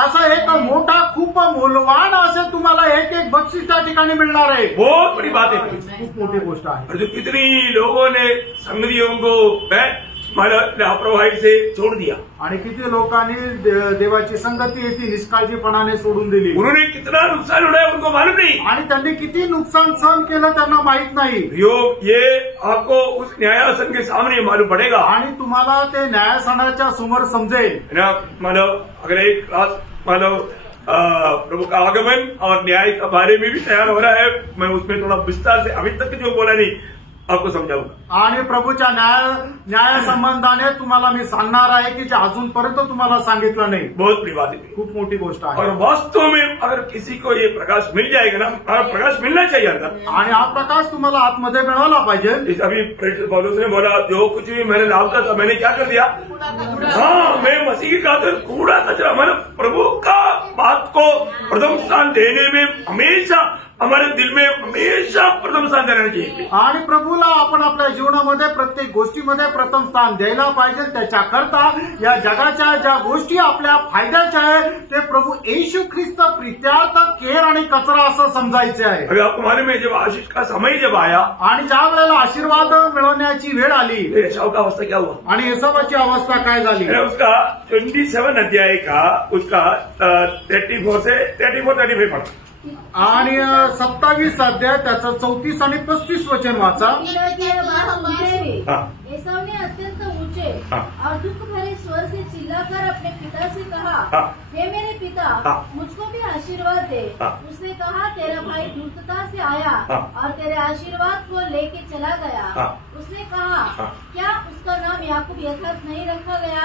असा एक मोठा खूप मूल्यवान असे तुम्हाला एक एक बक्षीस त्या ठिकाणी मिळणार आहे। बहुत बड़ी बात है, खूप मोठी गोष्ट आहे। और जो कितनी लोगों ने संगतियों को लापरवाही से छोड़ दिया आणि किती लोकांनी देवाची संगती ती निष्काळजीपणाने सोडून दिली। उन्होंने कितना नुकसान उठाया उनको मालूम नहीं आणि त्यांनी किती नुकसान सहन केलं त्यांना माहित नाही। ये आपको उस न्यायासन के सामने मालूम पड़ेगा आणि तुम्हाला ते न्यायासनाच्या समोर समजेल। मतलब अगर एक क्लास मतलब प्रभु का आगमन और न्याय के बारे में भी तैयार हो रहा है, मैं उसमें थोड़ा विस्तार से अभी तक जो बोला नहीं आपको समजाऊंगा। आणि प्रभूच्या न्याय संबंधाने तुम्हाला मी सांगणार आहे की जे अजूनपर्यंत तुम्हाला सांगितलं नाही। बहुत बड़ी बात है, खूप मोठी गोष्ट आहे। और वास्तव में अगर किसी को ये प्रकाश मिल जाएगा ना, प्रकाश मिलना चाहिए अंदर, आणि हा प्रकाश तुम्हाला आतमध्ये मिळाला पाहिजे। अभी पौलुस ने बोला जो कुछ भी मैंने लाभ का था मैंने क्या कर दिया, हाँ मैं मसीह की खातिर कूड़ा कचरा, मैंने प्रभु का बात को प्रथम स्थान देने में हमेशा हमारे दिल में हमेशा प्रथम स्थान देना चाहिए। आणि प्रभूला आपण आपल्या जीवनामध्ये प्रत्येक गोष्टीमध्ये प्रथम स्थान द्यायला पाहिजे। त्याच्याकरता या जगाच्या ज्या गोष्टी आपल्या फायद्याच्या आहेत ते प्रभू येशू ख्रिस्त प्रित्यार्थ केर आणि कचरा असं समजायचे आहे। अभी आपको मालूम है जब आशीष का समय जब आया आणि ज्या वेळेला आशीर्वाद मिळवण्याची वेळ आली एसाव का अवस्था क्या हुआ आणि एसावाची अवस्था काय झाली। उसका 27 अध्याय का उसका 34 से 35 पढ़ा आणि 27 अध्याय त्याचं 34 आणि 35 वचन वाचा। एसाव ने अत्यंत ऊंचे और दुख भरे स्वर से चिल्लाकर अपने पिता से कहा, हे मेरे पिता मुझको भी आशीर्वाद दे। उसने कहा, तेरा भाई धूर्तता से आया और तेरे आशीर्वाद को लेके चला गया। उसने कहा, क्या उसका नाम याकूब यथार्थ नहीं रखा गया?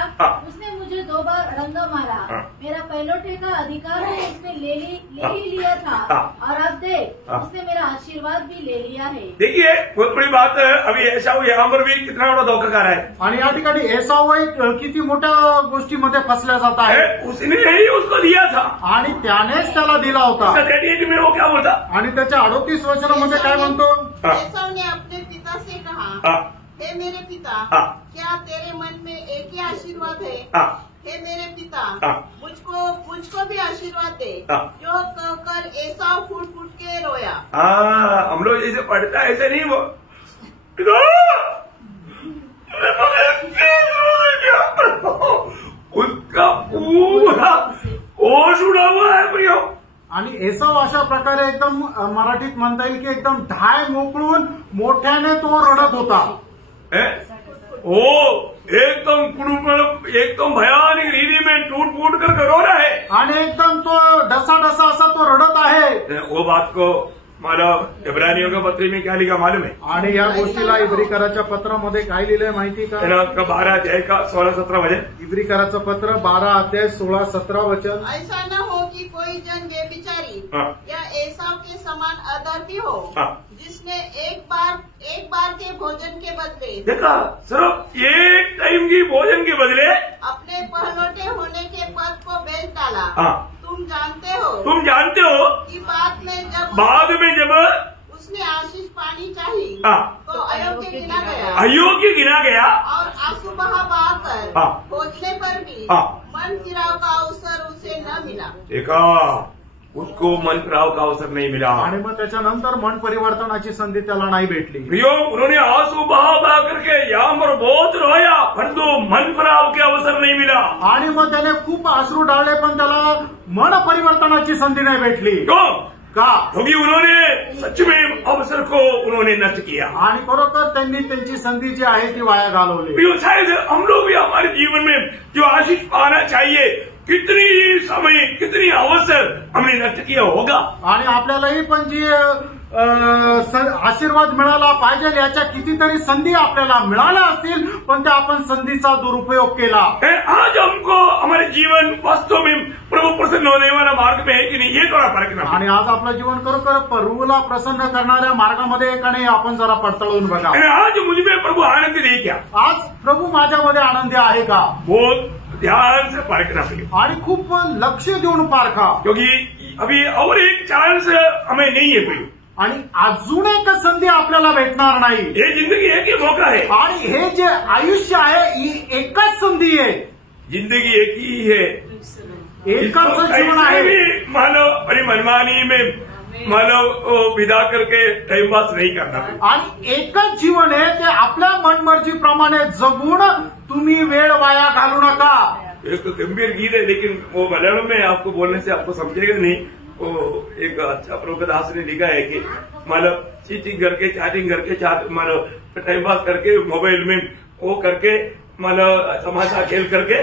उसने मुझे 2 बार अड़ंगा मारा, मेरा पहलौठे का अधिकार तो उसने ले ही लिया था और अब देख उसने मेरा आशीर्वाद भी ले लिया है। देखिए बहुत बड़ी बात है, अभी एसाव यहाँ पर भी कितना बड़ा धोखा कर रहा है आणि या ठिकाणी एसाव किती मोठ्या गोष्टीमध्ये फसल्या जात आहे। उसने ही उसको दिया था आणि त्यानेच त्याला दिला होता। 38 में वो क्या बोलता आणि त्याच्या 38 वचनामध्ये काय म्हणतो, एसाव ने अपने पिता से कहा, हे मेरे पिता क्या तेरे मन में एक ही आशीर्वाद है? हे मेरे पिता मुझको भी आशीर्वाद दे। जो कहकर एसाव फूट फूट के रोया। हम लोग जैसे पढ़ता है ऐसे नहीं वो उसका पूरा होश उड़ा हुआ है भैया। आणि एसाव अशा प्रकारे एकदम मराठीत म्हणता येईल की एकदम ढाय मोकळून मोठ्याने तो रडत होता। ओ एकदम भयानक रीति में टूट फूट कर रो रहा है आणि एकदम तो डसा डसा असा तो रडत आहे। वो बात को मतलब इब्रानियों का पत्र में क्या लिखा मालूम है? आणि या गोष्टीला इब्रिकराच्या पत्रामध्ये काय लिहिलंय माहिती का? 12 अध्याय का 16-17 वचन. इब्रिकराचं पत्र 12 अध्याय 16-17 वचन. ऐसा न हो कि कोई जन व्यभिचारी या एसाव के समान अधर्मी हो, जिसने एक बार के भोजन के बदले, देखा, सिर्फ एक टाइम की भोजन के बदले अपने पहलौठे होने के पद को बेच डाला. तुम जानते हो कि बाद में जब उसने आशीष पानी चाहिए तो अयोग्य गिना गया और आंसू बहाकर खोजने पर भी मन फिराव का अवसर उसे न मिला. देखा, उसको मन फिराव का अवसर नहीं मिला. आणि मग त्याच्यानंतर मन परिवर्तनाची संधी त्याला नाही भेटली. प्रियो, उन्होंने आंसू बहा करके यहाँ पर बहुत रोया, परंतु मन फिराव के अवसर नहीं मिला. आणि मग त्याने खूप अश्रू डाळले, पण त्याला मन परिवर्तनाची संधी नाही भेटली. क्यों? का? क्योंकि उन्होंने सच में अवसर को उन्होंने नष्ट किया. आणि बरोबर त्यांनी त्यांची संधी जी आहे ती वाया घालवली. प्रियो, शायद हम लोग भी हमारे जीवन में जो आशीष पाना चाहिए, कितनी समय, कितनी अवसर हमने नष्ट किया होगा. आणि आपल्यालाही पण जी आशीर्वाद मिळाला पाहिजे याच्या कितीतरी संधी आपल्याला मिळाल्या असतील, पण त्या आपण संधीचा दुरुपयोग केला. आज हमको हमारे जीवन वास्तव में प्रभु प्रसन्न होने वाला मार्ग में है कि नहीं, ये थोड़ा फर्क ना. आणि आज आपलं जीवन खरोखर प्रभूला प्रसन्न करणाऱ्या मार्गामध्ये आहे का नाही, आपण जरा पडताळून बघा. आज मुझमें प्रभु आनंदी नहीं क्या? आज प्रभू माझ्यामध्ये आनंदी आहे का? बहुत ध्यान से परखना चाहिए आणि खूप लक्ष देऊन पारखा, क्योंकि अभी और एक चांस हमें नहीं है प्रियो. आणि अजून एक संधी आपल्याला भेटणार नाही. हे जिंदगी एक ही मौका है. आणि हे जे आयुष्य आहे ही एकच संधी आहे. जिंदगी एक ही है, एकच जीवन आहे. मानव अपनी मनमानी में मानव विदा करके टाइम पास नहीं करना. आणि एकच जीवन आहे, ते आपल्या मनमर्जीप्रमाणे जगून तुम्ही वेळ वाया घालू नका. एक गंभीर गीत है, लेकिन वो मलयालम में आपको बोलने से आपको समझेगा नहीं. वो एक अच्छा प्रभुदास ने लिखा है कि मतलब चीटिंग करके, चैटिंग करके, मतलब टाइम पास करके, मोबाइल में वो करके, मतलब तमाशा खेल करके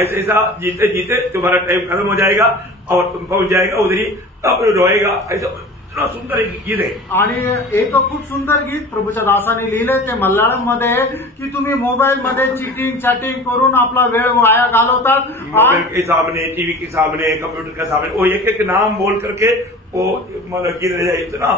ऐसा जीते जीते तुम्हारा टाइम खत्म हो जाएगा और तुम पहुंच जाएगा उधरी, तब रोएगा. ऐसा इतना सुंदर एक गीत है. आणि एक खूप सुंदर गीत प्रभूच्या दासाने लिहिलंय, ते मल्याळम मध्ये, की तुम्ही मोबाईल मध्ये चीटिंग चॅटिंग करून आपला वेळ वाया घालवतात. मोबाइल के सामने, टीवी के सामने, कंप्यूटर के सामने वो एक एक नाम बोल करके वो मतलब गीत रह जाए. इतना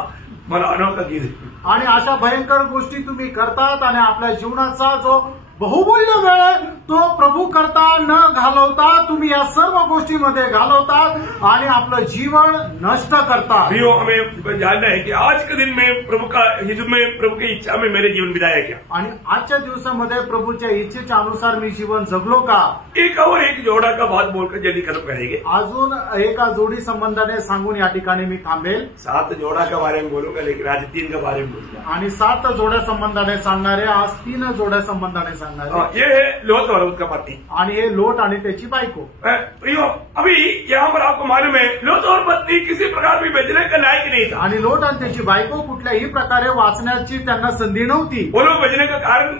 मला अनोखा गीत है. आणि अशा भयंकर गोष्टी तुम्ही करतात आणि आपल्या जीवनाचा जो बहुमूल्य वेळ तो प्रभू करता न घालवता तुम्ही या सर्व गोष्टीमध्ये घालवतात आणि आपलं जीवन नष्ट करतात. प्रियो, हमें जानना है कि आज के दिन में प्रभु का हित में, प्रभु की इच्छा में मेरे जीवन बिताया क्या. आणि आजच्या दिवसामध्ये प्रभूच्या इच्छेच्या अनुसार मी जीवन जगलो का. एक और एक जोड़ा का बात बोलकर जल्दी खत्म करेंगे. अजून एका जोडी संबंधाने सांगून या ठिकाणी मी थांबेल. 7 जोड़ा के बारे में बोलूंगा, लेकिन आज 3 के बारे में बोलूंगा. आणि 7 जोड्या संबंधाने सांगणारे, आज 3 जोड्या संबंधाने सांगणारे. ये है लोट और उसका पत्नी. आणि हे लोट आणि त्याची बायको. प्रियो, अभी यहाँ पर आपको मालूम है लोट और पत्नी किसी प्रकार भी बेचने का लायक नहीं था. आणि लोट आणि त्याची बायको कुठल्याही प्रकारे वाचण्याची त्यांना संधी नव्हती. वो लोग बेचने का कारण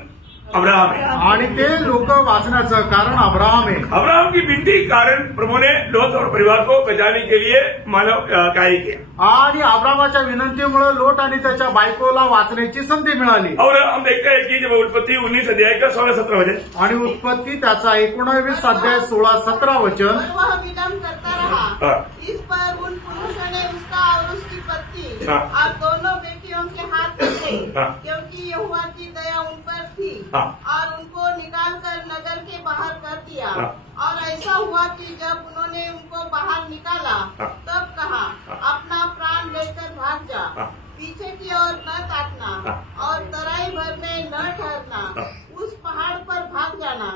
अब्राहम है. आणि ते लोक वाचण्याचं कारण अब्राहम आहे. अब्राहम की विनती कारण प्रभु ने लोट और परिवार को बचाने के लिए मानव कार्य किया. आणि अब्राहमाच्या विनंतीमुळे लोट आणि त्याच्या बायकोला वाचण्याची संधी मिळाली. और हम देखते हैं कि जब उत्पत्ति 19 अध्याय का 16-17 वचन, आणि उत्पत्ती त्याचा 19 अध्याय 16-17 वचन. वह विलंब करता रहा. इस पर उन पुरुषों ने उसका और उसकी पत्नी और दोनों बेटियों के हाथ पकड़े, क्योंकि यहोवा की दया उन पर थी, और उनको निकालकर नगर के बाहर कर दिया. और ऐसा हुआ कि जब उन्होंने उनको बाहर निकाला, तब कहा, अपना प्राण लेकर भाग जा, पीछे की ओर न ताकना और तराई भर में न ठहरना, उस पहाड़ पर भाग जाना,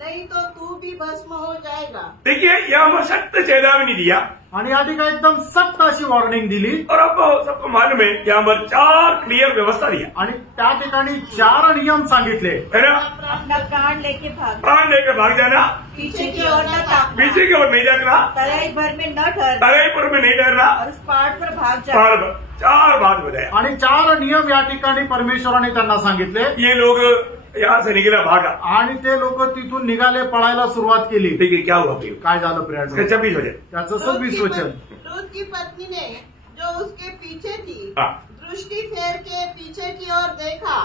नहीं तो तू भी भस्म हो जाएगा. देखिए, यहाँ सख्त चेतावनी दिया आणि या ठिकाणी एकदम सख्त अशी वॉर्निंग दिली. और अब सबको मालूम है यहाँ पर 4 क्लियर व्यवस्था दिया. आणि त्या ठिकाणी 4 नियम सांगितले. है ना? अपना प्राण लेके भाग जाना, पीछे की ओर न ताकना, पीछे की ओर नहीं जाना, तराई भर में न ठहरना, तराई पर में नहीं ठहरना, और उस पहाड़ पर भाग जाना. पहाड़ पर 4 बात बताया. आणि 4 नियम या ठिकाणी परमेश्वराने त्यांना सांगितले. ये लोग यहाँ से निकला, भागा, आणि ते लोक तिथून निघाले, पळायला सुरुवात केली. देखिए क्या हुआ. काय झालं प्रिया. 26 वचन. त्याचं 26 वचन. लूत की पत्नी ने जो उसके पीछे थी दृष्टि फेर के पीछे की ओर देखा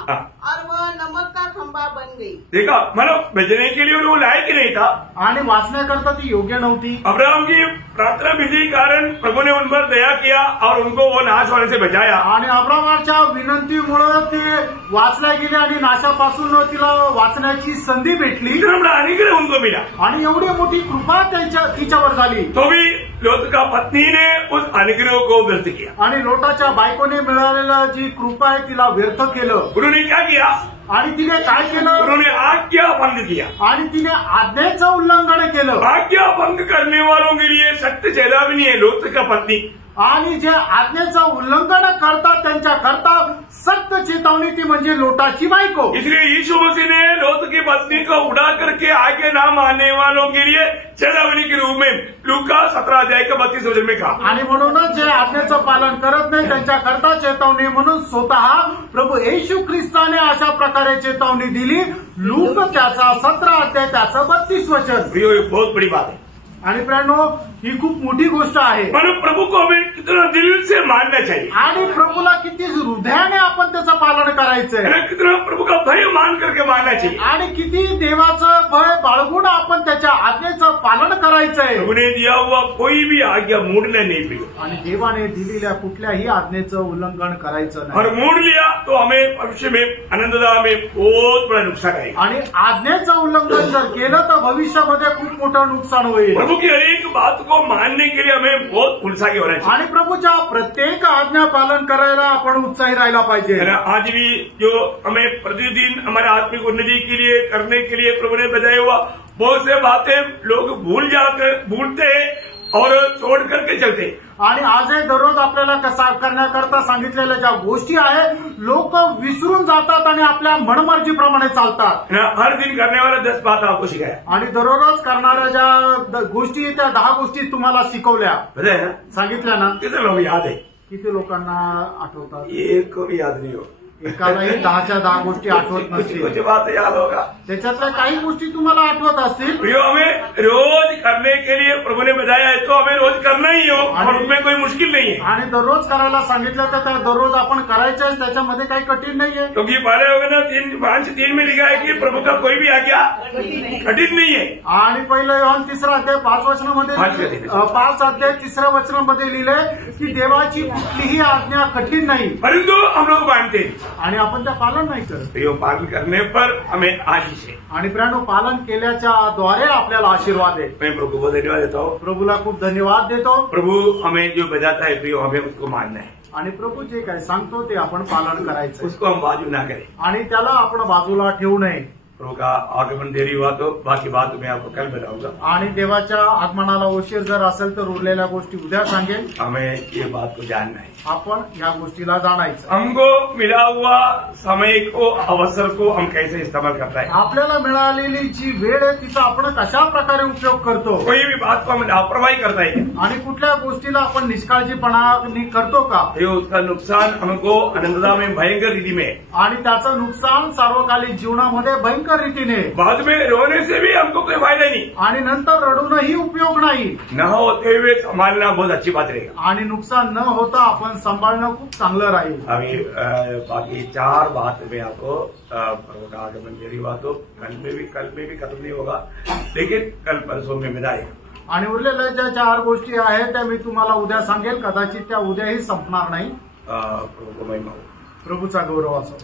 और वह नमक का खंबा बन गई। देखा मतलब भेजने के लिए वो लायक ही नहीं था आणि वाचण्याकरता ती योग्य नव्हती। अब्राहम की प्रार्थना विधि कारण प्रभु ने उन पर दया किया और उनको वो नाश होने से बचाया। आणि अब्राहमाच्या विनंतीमुळे ते वाचल्या गेले आणि नाशापासून तिला वाचण्याची संधी भेटली। अनुग्रह उनको मिला आणि एवढी मोठी कृपा तिच्यावर झाली। तो भी लोट का पत्नी ने उस अनुग्रह को व्यर्थ किया आणि लोटाच्या बायकोने मिळालेला जी कृपा आहे तिला व्यर्थ केलं। उन्होंने क्या किया आणि तिने काय केलं? उन्होंने आज्ञा भंग किया आणि तिने आज्ञेचं उल्लंघन केलं। आज्ञा भंग करने वालों के लिए सख्त चेतावनी है लोट का पत्नी। आणि जे आज्ञेचं उल्लंघन करतात त्यांच्या करता सख्त चेतावनी ती म्हणजे लोटाची बायको। इसलिए यीशु मसीह ने लोट की पत्नी को उड़ा करके आगे ना मानने वालों के लिए चेतावनी के रूप में लूका 17 अध्याय के 32 वचन में कहा। आणि म्हणूनच जे आज्ञेचं पालन करत नाही त्यांच्या करता चेतावनी म्हणून स्वतः प्रभू येशू ख्रिस्ताने अशा प्रकारे चेतावनी दिली। लूक त्याचा 17 अध्याय त्याचं 32 वचन। ये बहुत बड़ी बात है आणि प्रियानो ही खूप मोठी गोष्ट आहे। म्हणून प्रभु को हमें कितना दिल से मानना चाहिए आणि प्रभूला किती हृदयाने आपण त्याचं पालन करायचंय। कितना प्रभु का भय मान करके मानना चाहिए आणि किती देवाचं भय बाळगून आपण त्याच्या आज्ञेचं पालन करायचंय। प्रभुने दिया हुआ कोई भी आज्ञा मोड़ना नहीं प्रिय आणि देवाने दिलेल्या कुठल्याही आज्ञेचं उल्लंघन करायचं नाही। और मोड़ लिया तो हमें भविष्य में आनंददा में बहुत बड़ा नुकसान है। आणि आज्ञेचं उल्लंघन जर केलं तर भविष्यामध्ये खूप मोठं नुकसान होईल। प्रभु की हर एक बात को मानने के लिए हमें बहुत उत्साही होना चाहिए आणि प्रभूच्या प्रत्येक आज्ञा पालन करायला आपण उत्साही राहायला पाहिजे। आज भी जो हमें प्रतिदिन हमारे आत्मिक उन्नति के लिए करने के लिए प्रभु ने बताया हुआ बहुत से बातें लोग भूलते हैं और छोड़ करके चलते। आणि आजही दररोज आपल्याला कसा करण्याकरता सांगितलेल्या ज्या गोष्टी आहेत लोक विसरून जातात आणि आपल्या मनमर्जीप्रमाणे चालतात। हर दिन करने वाला 10 बात आपको सिखाया आणि दररोज करणाऱ्या ज्या गोष्टी त्या 10 गोष्टी तुम्हाला शिकवल्या सांगितल्या ना। किती लोग याद है? किती लोकांना आठवतात? एक को भी याद नहीं हो। एकालाही 10च्या 10 गोष्टी आठवत नसतील। कुछ बात याद होगा त्याच्यातल्या काही गोष्टी तुम्हाला आठवत असतील। प्रियो हमें रोज करने के लिए प्रभु ने बताया है तो हमें रोज करना ही हो और उसमें कोई मुश्किल नहीं है। आणि दररोज करायला सांगितलं तर त्या दररोज आपण करायचं त्याच्यामध्ये काही कठीण नाहीये। क्योंकि पहले होगा ना 3:5 में लिखा है कि प्रभु का कोई भी आज्ञा कठिन नहीं है। आणि पहिलं योहान 3 अध्याय 5 वचनामध्ये 5 अध्याय 3 वचनामध्ये लिहिले की देवाची कुठलीही आज्ञा कठीण नाही परंतु हम लोग मानते हैं आणि आपण त्या पालन नाही करत। ये पालन करने पर हमें आशीष है आणि प्रियानो पालन केल्याच्या द्वारे आपल्याला आशीर्वाद आहे। मैं प्रभु को धन्यवाद देता हूँ। प्रभूला खूप धन्यवाद देतो। प्रभु हमें जो बजाता है प्रियो हमें उसको मानना है आणि प्रभू जे काय सांगतो ते आपण पालन करायचं। उसको हम बाजू ना करें आणि त्याला आपण बाजूला ठेवू नये। प्रभु का आगमन देरी हुआ तो बाकी बात मैं आपको कल बताऊंगा। आणि देवाच्या आगमनाला उशीर जर असेल तर उरलेल्या गोष्टी उद्या सांगेल। हमें ये बात को जानना है आपण या गोष्टीला जाणायचं। हमको मिला हुआ समय को अवसर को हम कैसे इस्तेमाल करता है। आपल्याला मिळालेली जी वेळ आहे तिचा आपण कशा प्रकारे उपयोग करतो। कोई भी बात को हम लापरवाही करता है आणि कुठल्या गोष्टीला आपण निष्काळजीपणाने करतो का? ये उसका नुकसान हमको आनंददा में भयंकर रीति में आणि त्याचं नुकसान सार्वकालिक जीवनामध्ये भयंकर रीतीने बाद में रोने से भी हमको कोई फायदा नहीं आणि नंतर रडूनही उपयोग नाही। न होते हुए संभालना बहुत अच्छी बात रहेगा आणि नुकसान न होता आपण सांभाळणं खूप चांगलं राहील। अभी बाकी 4 बात में आपको प्रभु का आगमन देरी हुआ तो कल में भी खत्म नहीं होगा लेकिन कल परसों में मिलाएगा। आणि उरलेल्या ज्या 4 गोष्टी आहेत त्या मी तुम्हाला उद्या सांगेल। कदाचित त्या उद्याही संपणार नाही। प्रभु को महिमा हो। प्रभूचा गौरव असो।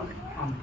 आमेन।